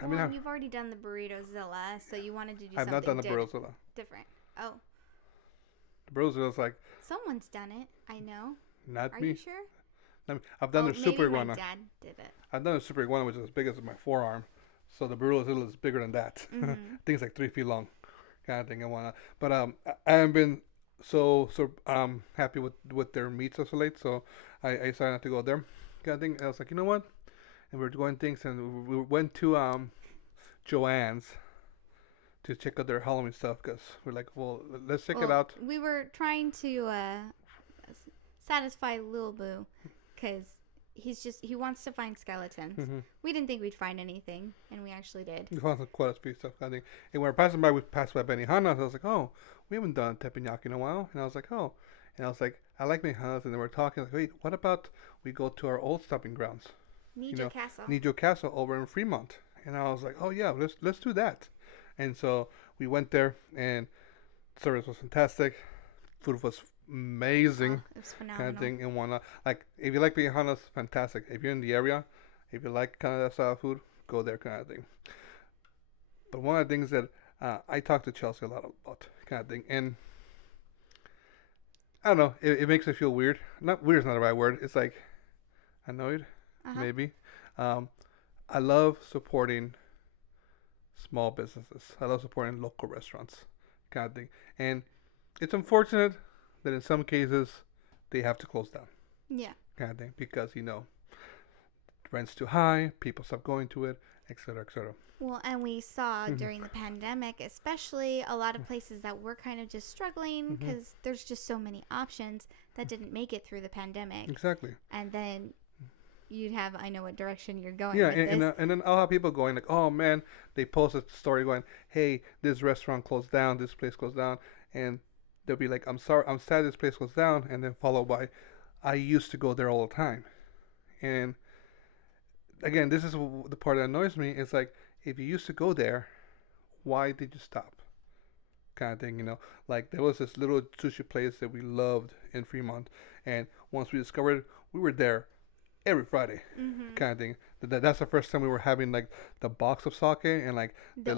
You've already done the Burritozilla, so you wanted to do I've something not done the burritos. different. Oh, The burritos was like, someone's done it. I know. not Are me. you sure? I mean, I've done the super maybe iguana. my dad did it. I've done a super iguana, which is as big as my forearm. So the burrito is bigger than that. Mm-hmm. I think it's like 3 feet long, kind of thing and whatnot. But I haven't been so happy with their meats as of late. So I decided not to go there, kind of thing. And I was like, you know what? And we were doing things, and we went to Joann's to check out their Halloween stuff because we're like, well, let's check it out. We were trying to satisfy Lil Boo because he wants to find skeletons. Mm-hmm. We didn't think we'd find anything, and we actually did. We found some quite a few stuff, kind of thing. And when we were passing by, we passed by Benihana's. I was like, oh, we haven't done teppanyaki in a while. And I was like, oh. And I was like, I like Benihana's. And then we're talking, like, wait, what about we go to our old stomping grounds? Nijo Castle. Nijo Castle over in Fremont. And I was like, oh, yeah, let's do that. And so we went there, and service was fantastic. Food was amazing. It was phenomenal. Kind of thing and whatnot. Like, if you like Benihana's, fantastic. If you're in the area, if you like kind of that style of food, go there, kind of thing. But one of the things that I talk to Chelsea a lot about, kind of thing, and I don't know, it makes me feel weird. Not weird is not the right word. It's like annoyed, maybe. I love supporting small businesses. I love supporting local restaurants, kind of thing. And it's unfortunate that in some cases they have to close down. Yeah. Kind of thing, because rent's too high, people stop going to it, etc., etc. Well, and we saw during the pandemic, especially a lot of places that were kind of just struggling because there's just so many options that didn't make it through the pandemic. Exactly. And then you'd have, I know what direction you're going Yeah, with this. and then I'll have people going like, oh man, they post a story going, hey, this restaurant closed down, this place closed down, and they'll be like, I'm sorry, I'm sad this place closed down, and then followed by, I used to go there all the time. And again, this is the part that annoys me. It's like, if you used to go there, why did you stop? Kind of thing, Like, there was this little sushi place that we loved in Fremont, and once we discovered it, we were there every Friday, kind of thing. That's the first time we were having, like, the box of sake and, like, the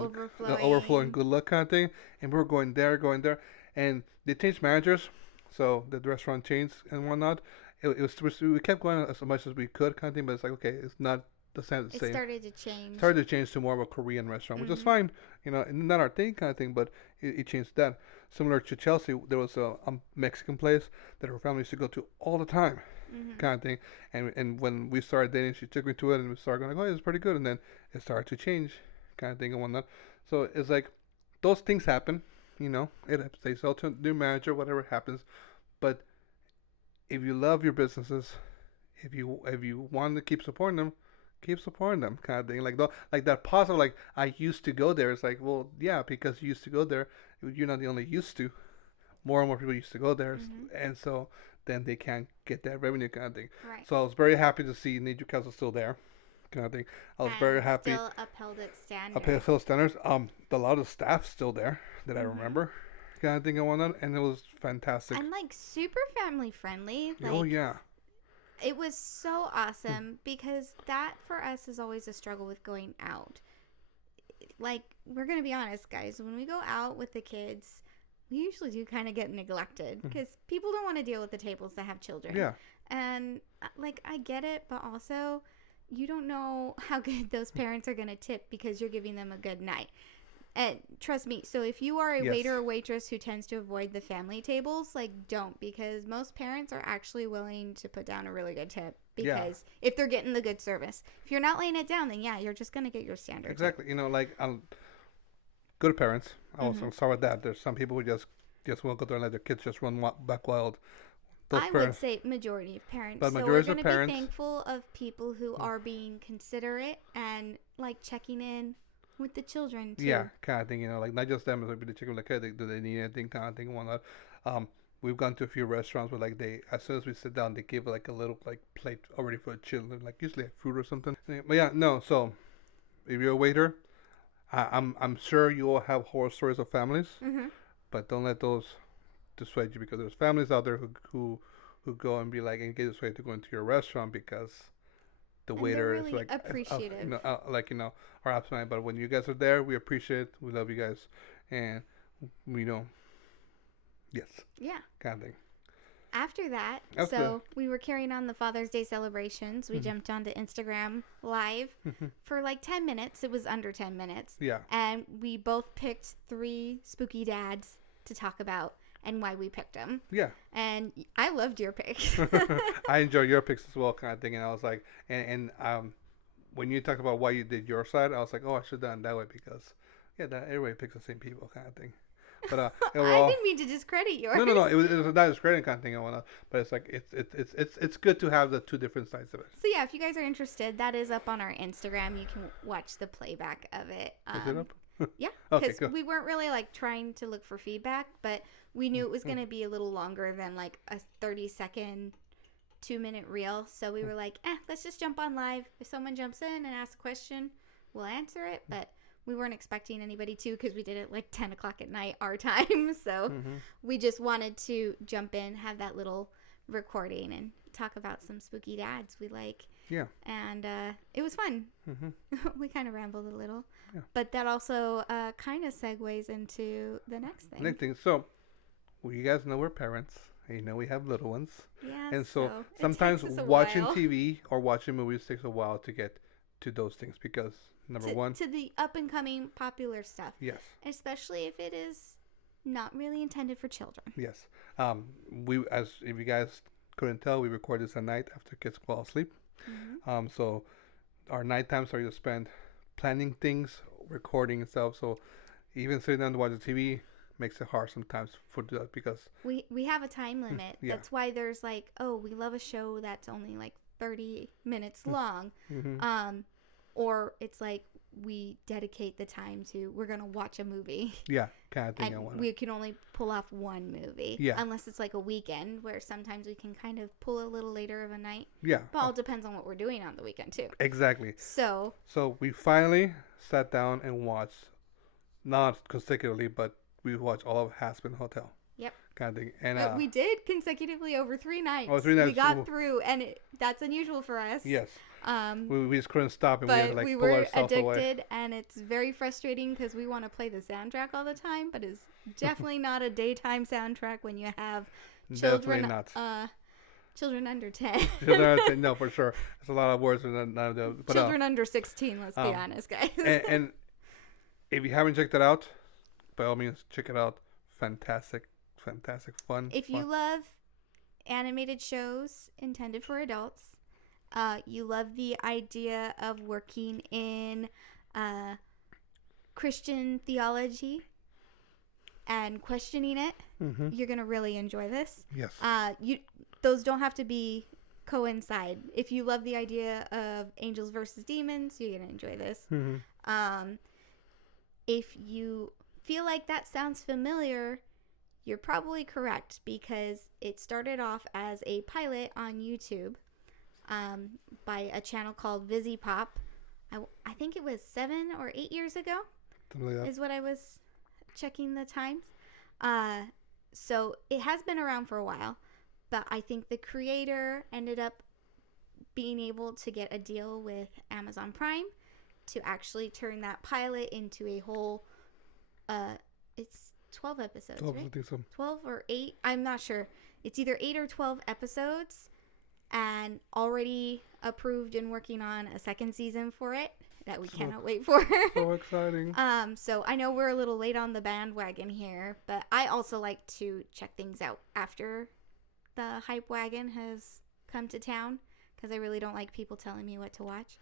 overflowing good luck kind of thing. And we were going there. And they changed managers, so the restaurant changed and whatnot. We kept going as much as we could kind of thing, but it's like, okay, it's not the same. It started to change. Started to change to more of a Korean restaurant, which is fine, and not our thing kind of thing, but it changed that. Similar to Chelsea, there was a Mexican place that her family used to go to all the time, kind of thing. And when we started dating, she took me to it, and we started going, oh, it's pretty good. And then it started to change, kind of thing and whatnot. So it's like, those things happen, they sell to a new manager, whatever happens. But if you love your businesses, if you want to keep supporting them, kind of thing. Like that positive, like, I used to go there. It's like, well, yeah, because you used to go there, you're not the only used to. More and more people used to go there, and so then they can't get that revenue, kind of thing. Right. So I was very happy to see Nijo Castle still there, kind of thing. I was very happy. Still upheld its standards. Upheld standards. A lot of staff still there that I remember, kind of thing and whatnot, and it was fantastic. And, like, super family friendly. Like, Oh yeah. It was so awesome because that for us is always a struggle with going out. Like, we're going to be honest, guys. When we go out with the kids, we usually do kind of get neglected because people don't want to deal with the tables that have children. Yeah. And, like, I get it, but also you don't know how good those parents are going to tip because you're giving them a good night. And trust me, so if you are a Yes. waiter or waitress who tends to avoid the family tables, like, don't, because most parents are actually willing to put down a really good tip because if they're getting the good service. If you're not laying it down, then yeah, you're just going to get your standard tip. Exactly. You know, like, good parents. I'm sorry with that. There's some people who just won't go there and let their kids just run back wild. Those I parents, would say majority of parents. But So we're majority going of to be parents- thankful of people who are being considerate and, like, checking in with the children, too. yeah, kind of thing. You know, like, not just them, but the chicken, like, hey, do they need anything, kind of thing, and whatnot. We've gone to a few restaurants where, like, they, as soon as we sit down, they give, like, a little, like, plate already for the children, like, usually like fruit or something. But yeah, no, so, if you're a waiter, I'm sure you all have horror stories of families, Mm-hmm. but don't let those dissuade you, because there's families out there who go and be like, and get dissuaded to go into your restaurant because the And they're waiter is really like appreciative. are absent. But when you guys are there, we appreciate it. We love you guys, and we know, yes, Yeah. kind of thing. After that, After- so we were carrying on the Father's Day celebrations. We jumped onto Instagram Live for like 10 minutes. It was under 10 minutes. Yeah, And we both picked 3 spooky dads to talk about and why we picked them. yeah. And I loved your picks. I enjoy your picks as well, kind of thing. And I was like, and when you talked about why you did your side, I was like, oh, I should have done it that way because, yeah, that everybody picks the same people, kind of thing. But I overall, didn't mean to discredit yours. no. It was not discrediting kind of thing and whatnot. But it's like it's good to have the two different sides of it. So yeah, if you guys are interested, that is up on our Instagram. You can watch the playback of it. Is it up? Yeah, Okay, because cool. we weren't really like trying to look for feedback, but we knew it was going to be a little longer than like a 30-second, 2-minute reel. So we were like, let's just jump on live. If someone jumps in and asks a question, we'll answer it. But we weren't expecting anybody to because we did it like 10 o'clock at night our time. So we just wanted to jump in, have that little recording, and talk about some spooky dads we like. Yeah. And it was fun. Mm-hmm. We kind of rambled a little. Yeah. But that also kind of segues into the next thing. Next thing, so well, you guys know we're parents. And you know we have little ones. Yeah. And so it sometimes takes us a watching while TV or watching movies takes a while to get to those things because number one, to the up and coming popular stuff, yes, especially if it is not really intended for children. yes. We, as if you guys couldn't tell, we record this at night after kids fall asleep. Mm-hmm. So our night times are just spent planning things, recording and stuff. So even sitting down to watch the TV makes it hard sometimes for that because We have a time limit. yeah. That's why there's like, we love a show that's only like 30 minutes long. Mhm. Or it's like we dedicate the time to, we're going to watch a movie. yeah, kind of thing. I And want we can only pull off one movie. Yeah. Unless it's like a weekend where sometimes we can kind of pull a little later of a night. yeah, But all depends on what we're doing on the weekend too. exactly. So So we finally sat down and watched, not consecutively, but we watched all of Aspen Hotel. Yep. Kind of thing. And we did consecutively over 3 nights. Oh, 3 nights. We got Ooh. through, and that's unusual for us. yes, Um, we just couldn't stop and we had but to like we pull were ourselves away. addicted, and it's very frustrating because we want to play the soundtrack all the time, but it's definitely not a daytime soundtrack when you have children. Definitely not. Children under 10. No, for sure. It's a lot of words. But, Children under 16, let's be um, honest, guys. and if you haven't checked it out, by all means, check it out. Fantastic fun. If you fun. love animated shows intended for adults, you love the idea of working in Christian theology and questioning it, Mhm. you're going to really enjoy this. Yes. Those don't have to be coincide. If you love the idea of angels versus demons, you're going to enjoy this. Mhm. If you feel like that sounds familiar, you're probably correct because it started off as a pilot on YouTube by a channel called VisiPop. I think it was 7 or 8 years ago Something like that. is what I was checking the times. So it has been around for a while, but I think the creator ended up being able to get a deal with Amazon Prime to actually turn that pilot into a whole, it's 12 episodes, I right? think so. 12 or 8, I'm not sure. It's either 8 or 12 episodes and already approved and working on a second season for it that we cannot wait for. So exciting. So I know we're a little late on the bandwagon here, but I also like to check things out after the hype wagon has come to town, because I really don't like people telling me what to watch.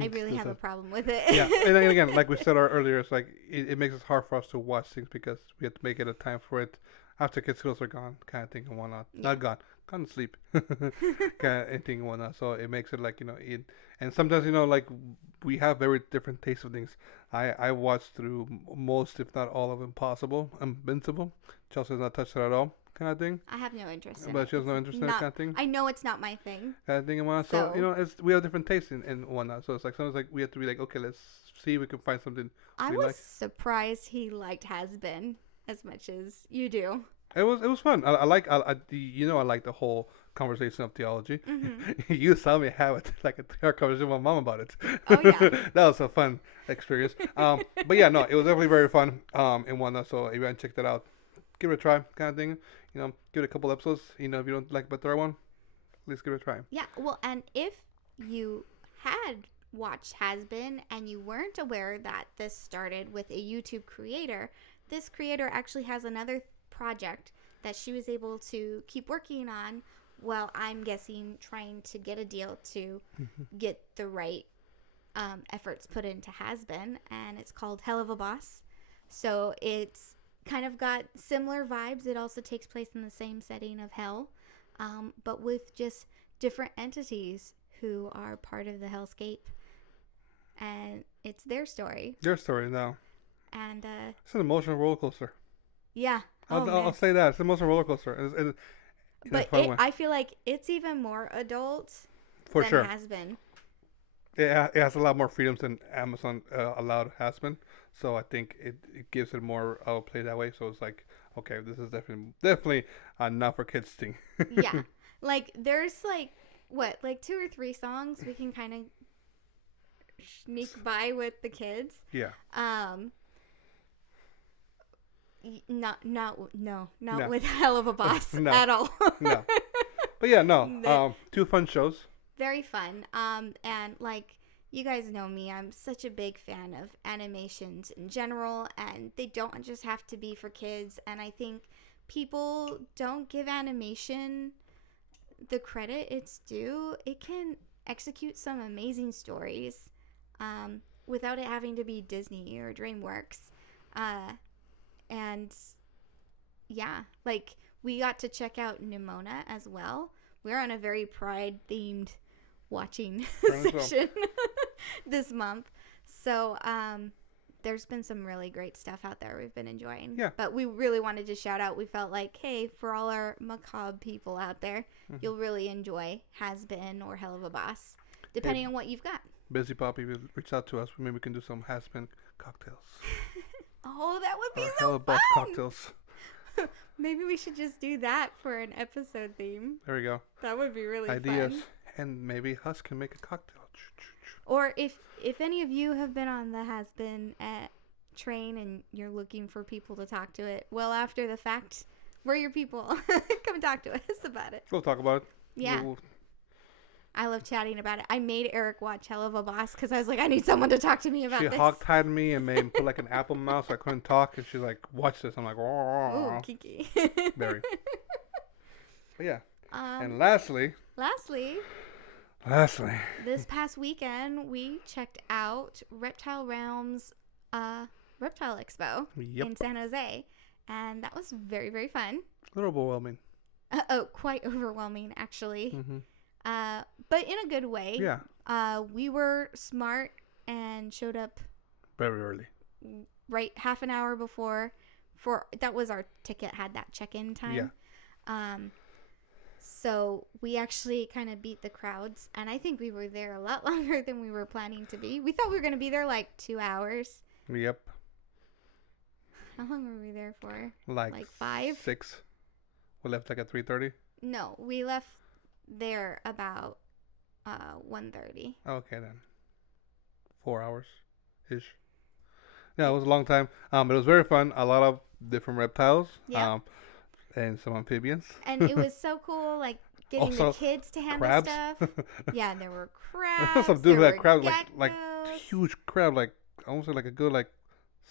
I really have a problem with it. Yeah, and then again, like we said earlier, it's like it makes it hard for us to watch things because we have to make it a time for it after kids' skills are gone, kind of thing and whatnot. Yeah. Not gone to sleep, kind of thing and whatnot. So it makes it like, you know, and sometimes, you know, like we have very different tastes of things. I watched through most, if not all, of Invincible. Chelsea has not touched it at all, kind of thing. I have no interest in But it. she has no interest in that kind of thing. I know it's not my thing. Kind of thing and whatnot. So, So- you know, we have different tastes and whatnot. So it's like sometimes like we have to be like, okay, let's see if we can find something I we was like. surprised he liked Has Been as much as you do. It was fun. I like the whole conversation of theology. You saw me have it like a conversation with my mom about it. Oh, yeah. That was a fun experience. But yeah, no, it was definitely very fun. And whatnot. So if you haven't checked it out, give it a try, kind of thing. You know, give it a couple episodes. You know, if you don't like the third one, at least give it a try. Yeah, well, and if you had watched Has Been and you weren't aware that this started with a YouTube creator, this creator actually has another project that she was able to keep working on while, I'm guessing, trying to get a deal to get the right efforts put into Has Been, and it's called Hell of a Boss. So it's kind of got similar vibes. It also takes place in the same setting of hell, but with just different entities who are part of the hellscape, and it's their story. Your story now. And It's an emotional roller coaster. yeah, I'll say that it's an emotional roller coaster. In a but fun way. I feel like it's even more adult For than sure. Has Been. It has a lot more freedoms than Amazon allowed has been. So I think it gives it more of a play that way. So it's like, okay, this is definitely not for kids thing. Yeah, like there's like 2 or 3 songs we can kind of sneak by with the kids. Yeah. Not No. with Hell of a Boss No. at all. No. But yeah, no. No. 2 fun shows. Very fun. And like you guys know me, I'm such a big fan of animations in general, and they don't just have to be for kids. And I think people don't give animation the credit it's due. It can execute some amazing stories without it having to be Disney or DreamWorks. And yeah, like we got to check out Nimona as well. We're on a very pride themed watching session this month. So there's been some really great stuff out there we've been enjoying. Yeah. But we really wanted to shout out. We felt like, hey, for all our macabre people out there, you'll really enjoy Has Been or Hell of a Boss, depending on what you've got. Busy Poppy will reach out to us. Maybe we can do some has-been cocktails. Oh, that would be Or so Hella Boss fun. cocktails. Maybe we should just do that for an episode theme. There we go. That would be really Ideas. fun. And maybe Huss can make a cocktail. Or if any of you have been on the Has Been train and you're looking for people to talk to it, well, after the fact, we're your people. Come talk to us about it. We'll talk about it. Yeah. We'll- I love chatting about it. I made Eric watch Hell of a Boss because I was like, I need someone to talk to me about She this. hog-tied me and made me put like an apple mouse so I couldn't talk. And she's like, watch this. I'm like, Ooh, oh. Kiki. Very. But yeah. And Um, lastly, lastly, this past weekend, we checked out Reptile Realm's Reptile Expo yep, in San Jose. And that was very, very fun. a little overwhelming. Quite overwhelming, actually. Hmm. But in a good way. Yeah, We were smart and showed up very early. right half an hour before. That was our ticket, had that check-in time. Yeah. So we actually kind of beat the crowds, and I think we were there a lot longer than we were planning to be. We thought we were going to be there like 2 hours. Yep. How long were we there for? Like 5? 6. We left like at 3:30. No, we left there about 1:30. Okay then. 4 hours ish. Yeah, it was a long time. But it was very fun. A lot of different reptiles. Yeah. And some amphibians. And it was so cool, like getting Also, the kids to handle crabs. stuff. Yeah, there were I saw crabs. some dude who there had were crabs like geckos. huge crab, like almost like a good like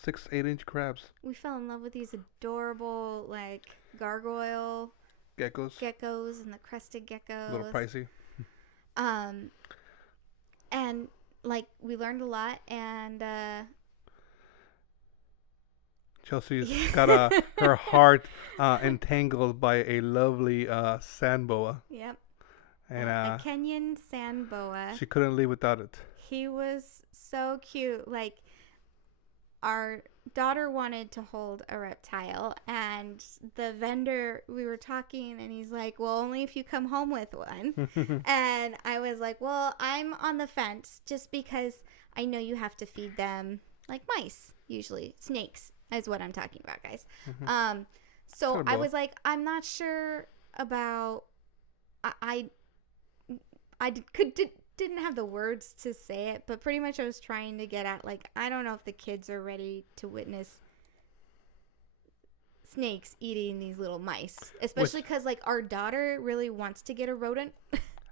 6-8 inch crabs, We fell in love with these adorable like gargoyle geckos. and the crested geckos. A little pricey. And like we learned a lot, and Chelsea's got her heart entangled by a lovely sand boa, yep, and a Kenyan sand boa. she couldn't live without it. He was so cute. Like, our daughter wanted to hold a reptile, and the vendor, we were talking, and he's like, well, only if you come home with one. And I was like, well, I'm on the fence just because I know you have to feed them like mice, usually. Snakes is what I'm talking about, guys. So I was like, I'm not sure about, didn't have the words to say it, but pretty much I was trying to get at, like, I don't know if the kids are ready to witness snakes eating these little mice, especially because like our daughter really wants to get a rodent.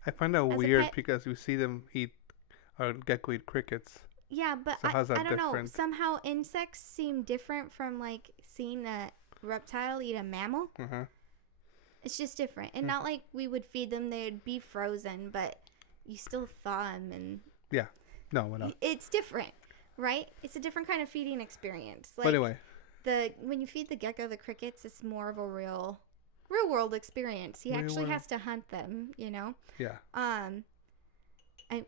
I find that as a weird pet. because we see them eat or gecko eat crickets. Yeah, but So how's that I don't know, different? somehow insects seem different from like seeing a reptile eat a mammal. It's just different, and not like we would feed them; they'd be frozen, but you still thaw them, and No, we're not. it's different, right? It's a different kind of feeding experience. Like, But anyway, when you feed the gecko the crickets, it's more of a real world experience. He actually has to hunt them, you know. yeah.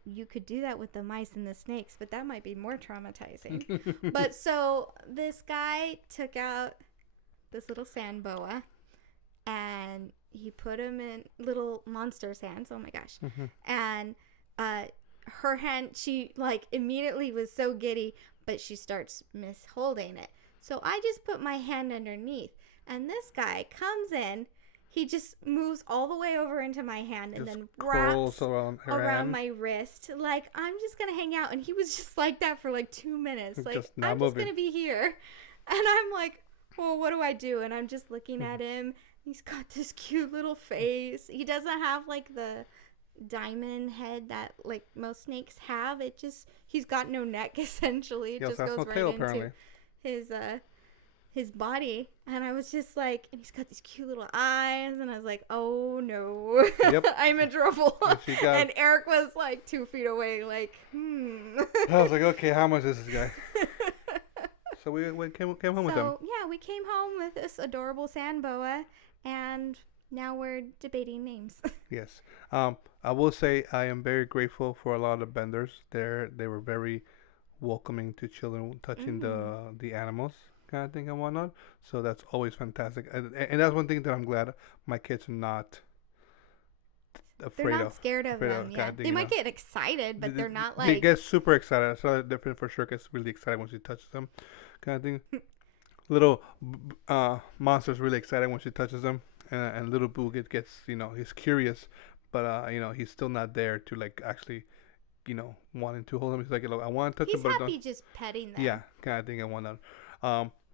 You could do that with the mice and the snakes, but that might be more traumatizing. But so this guy took out this little sand boa, and he put him in little monster's hands. Oh my gosh. And her hand, she like immediately was so giddy, but she starts misholding it. So I just put my hand underneath, and this guy comes in. He just moves all the way over into my hand and Just then curls wraps around her around hand. my wrist. Like, I'm just going to hang out. And he was just like that for like 2 minutes. Like, Just not I'm just moving. going to be here. And I'm like, well, what do I do? And I'm just looking at him. He's got this cute little face. He doesn't have like the diamond head that like most snakes have. He's got no neck essentially. It He just also has goes no right tail, into apparently. his body. And I was just like, and he's got these cute little eyes, and I was like, oh no. Yep. I'm in trouble. She got- And Eric was like 2 feet away, like, I was like, okay, how much is this guy? So we came home with them. So yeah, we came home with this adorable sand boa, and now we're debating names. Yes. I will say I am very grateful for a lot of the vendors there. They were very welcoming to children touching the animals kind of thing and whatnot. So that's always fantastic. And that's one thing that I'm glad my kids are not afraid They're not of. scared of afraid them. of Yeah, kind of thing, they you might know. get excited, but they're not They like. get super excited. I saw that different for sure. Gets really excited when she touches them, kind of thing. Little monster's really excited when she touches them, and little Boo gets he's curious, but he's still not there to like actually wanting to hold him. He's like, I want to touch He's him, but happy just petting them. yeah, kind of thing and whatnot.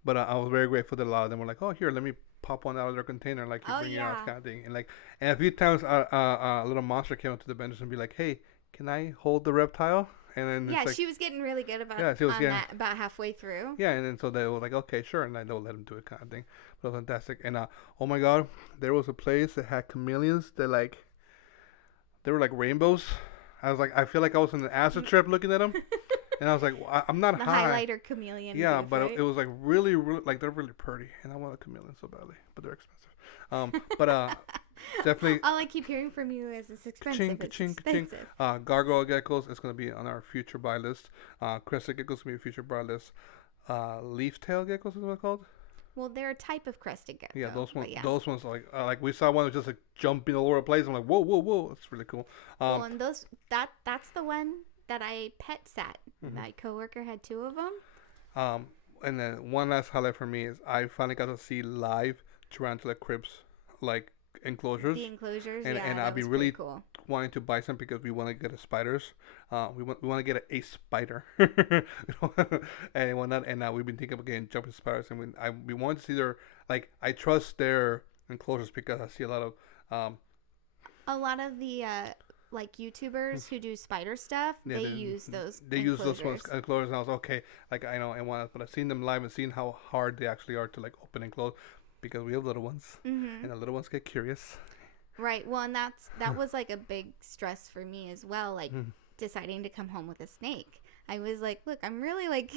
But I was very grateful that a lot of them were like, oh, here, let me pop one out of their container, like you Oh, bring it yeah. out, kind of thing. And a few times a little monster came up to the vendors and be like, hey, can I hold the reptile? And then Yeah, it's like, she was getting really good about Yeah, she was on getting- that about halfway through. yeah, and then so they were like, okay, sure, and they'll let him do it, kind of thing. But it was fantastic. And oh my God, there was a place that had chameleons that they were like rainbows. I was like, I feel like I was on an acid trip looking at them, and I was like, I'm not The high. highlighter chameleon. Yeah, booth, but right? it was like really, really, like they're really pretty, and I want a chameleon so badly, but they're expensive. But definitely. All I keep hearing from you is it's expensive. Ka-ching, It's ka-ching, ka-ching. expensive. Gargoyle geckos is going to be on our future buy list. Crested geckos is going to be a future buy list. Leaf tail geckos is what it's called. Well, they're a type of crested gecko. Yeah, those ones. but yeah. Those ones like we saw one that just like jumping all over the place. I'm like, whoa, whoa, whoa! That's really cool. Well, and that's the one that I pet sat. Mm-hmm. My coworker had 2 of them. And then one last highlight for me is I finally got to see live tarantula cribs, like enclosures. The enclosures, And- yeah, and that I'd be was really- pretty cool. Wanting to buy some because we want to get a spiders. We want to get a spider, and whatnot. And we've been thinking about getting jumping spiders, and we want to see their I trust their enclosures because I see a lot of A lot of the like YouTubers who do spider stuff, Yeah, they use those. They use those ones enclosures. enclosures, and I was okay. Like I know, but I've seen them live and seen how hard they actually are to like open and close because we have little ones, Mm-hmm. and the little ones get curious. Right. Well, and that was like a big stress for me as well. Like deciding to come home with a snake. I was like, look, I'm really like,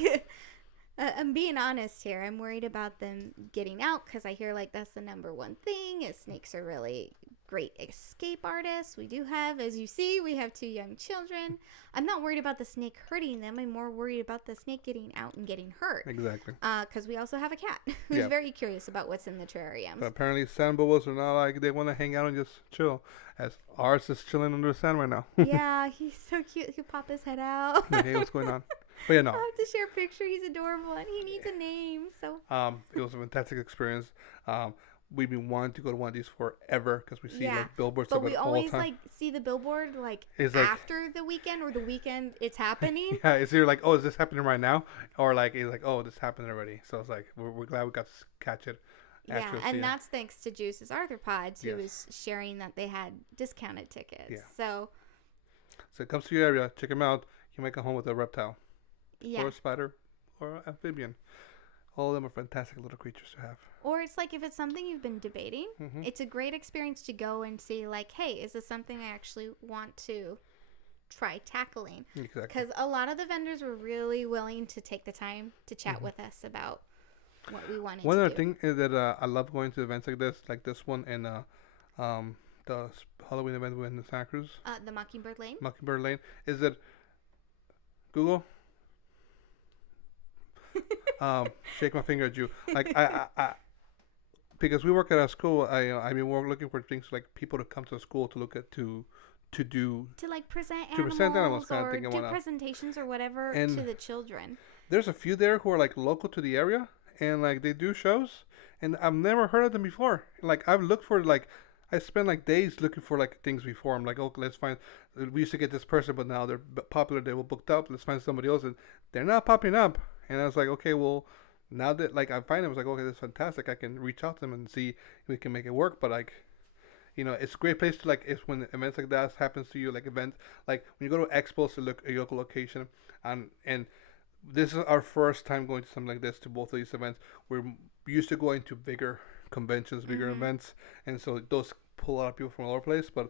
I'm being honest here. I'm worried about them getting out because I hear like that's the number one thing. Is snakes are really great escape artists. We do have, as you see, we have 2 young children. I'm not worried about the snake hurting them. I'm more worried about the snake getting out and getting hurt. Exactly. Because we also have a cat who's Yeah. very curious about what's in the terrariums. But apparently, sand boas are not like they want to hang out and just chill. As ours is chilling under the sand right now. Yeah, he's so cute. He'll pop his head out. Hey, what's going on? But yeah, no. I'll have to share a picture. He's adorable and he needs a name. So It was a fantastic experience. We've been wanting to go to one of these forever because we see Yeah, like billboards but of we it all the always time. like see the billboard like It's like- after the weekend or the weekend it's happening. Yeah, it's either like, oh, is this happening right now? Or like, it's like, oh, this happened already. So it's like, we're glad we got to catch it. Yeah, actually see and it. that's thanks to Juice's Arthropods, who Yes. was sharing that they had discounted tickets. Yeah. So So it comes to your area, check them out. You might come home with a reptile, yeah, or a spider, or an amphibian. All of them are fantastic little creatures to have. or it's like if it's something you've been debating, Mhm. it's a great experience to go and see. Like, hey, is this something I actually want to try tackling? Exactly. Because a lot of the vendors were really willing to take the time to chat Mm-hmm. with us about what we wanted One to other do. thing is that I love going to events like this one, and the Halloween event in Santa Cruz, The Mockingbird Lane. Mockingbird Lane, is that Google. Shake my finger at you. Like I because we work at a school. I've been looking for things like people to come to the school to look at to do. To like present To animals, present animals kind of or thing and do whatnot. presentations or whatever And- to the children. There's a few there who are like local to the area, and like they do shows, and I've never heard of them before. Like I've looked for like. I spent like days looking for like things before. I'm like, oh, let's find. We used to get this person, but now they're popular. They were booked up. Let's find somebody else, and they're not popping up. And I was like, okay, well, now that like I find them, I was like, okay, that's fantastic. I can reach out to them and see if we can make it work. But like, it's a great place to like. It's when events like that happens to you, like events like when you go to expos to look at your local location, and this is our first time going to something like this to both of these events. We're used to going to bigger conventions, bigger events, and so those pull a lot of people from all over the place. But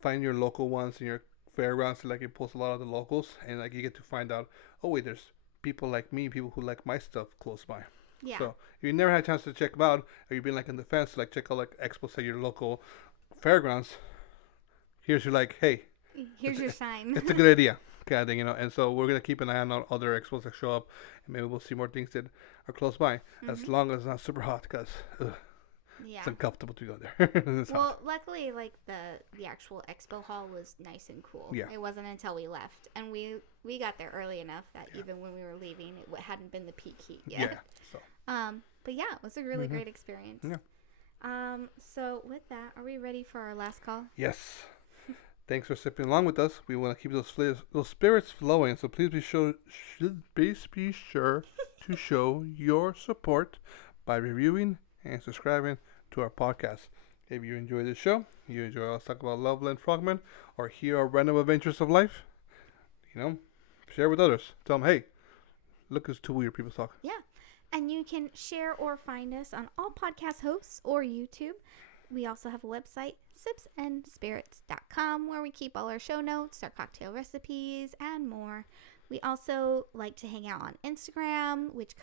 find your local ones and your fairgrounds, like it pulls a lot of the locals, and like you get to find out, oh wait, there's people like me, people who like my stuff close by. Yeah. So if you never had a chance to check them out, or you've been like in the fence, like check out like expos at your local fairgrounds. Here's your like, hey, Here's your sign. it's a good idea, kind of thing, And so we're gonna keep an eye on other expos that show up, and maybe we'll see more things that are close by, as long as it's not super hot, because Yeah. it's uncomfortable to go there. It's hot. Well, luckily, like the actual expo hall was nice and cool. Yeah. It wasn't until we left, and we got there early enough that even when we were leaving, it hadn't been the peak heat yet. Yeah. So But yeah, it was a really great experience. Yeah. So with that, are we ready for our last call? yes. Thanks for sipping along with us. We want to keep those spirits flowing. So please be sure to show your support by reviewing and subscribing to our podcast. If you enjoy the show, you enjoy us talk about Loveland Frogmen, or hear our random adventures of life, share with others. Tell them, hey, look, it's two weird people talk. Yeah. And you can share or find us on all podcast hosts or YouTube. We also have a website, sipsandspirits.com, where we keep all our show notes, our cocktail recipes, and more. We also like to hang out on Instagram, which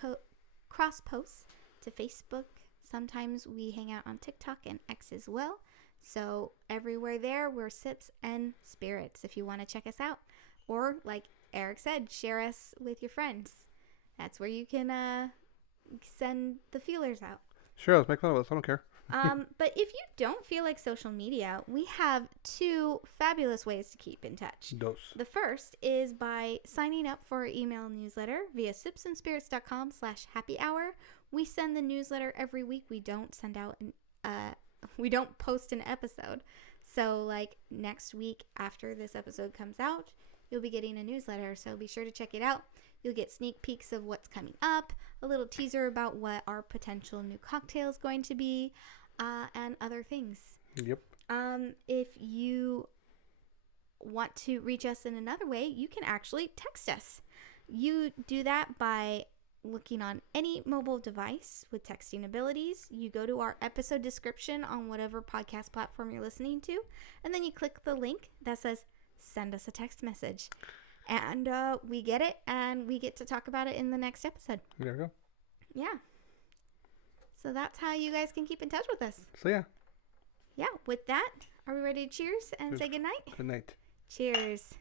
cross posts to Facebook. Sometimes we hang out on TikTok and X as well. So everywhere there, we're Sips and Spirits if you want to check us out. Or, like Eric said, share us with your friends. That's where you can send the feelers out. Sure, let's make fun of us. I don't care. But if you don't feel like social media, we have 2 fabulous ways to keep in touch. Dose. The first is by signing up for our email newsletter via sipsandspirits.com/happy-hour. We send the newsletter every week. We don't send out we don't post an episode. So like next week after this episode comes out, you'll be getting a newsletter. So be sure to check it out. You'll get sneak peeks of what's coming up, a little teaser about what our potential new cocktail is going to be, and other things. Yep. If you want to reach us in another way, you can actually text us. You do that by looking on any mobile device with texting abilities. You go to our episode description on whatever podcast platform you're listening to, and then you click the link that says send us a text message. And we get it, and we get to talk about it in the next episode. There we go. Yeah. So that's how you guys can keep in touch with us. So yeah. Yeah, with that, are we ready to cheers and say goodnight? Good night. Cheers.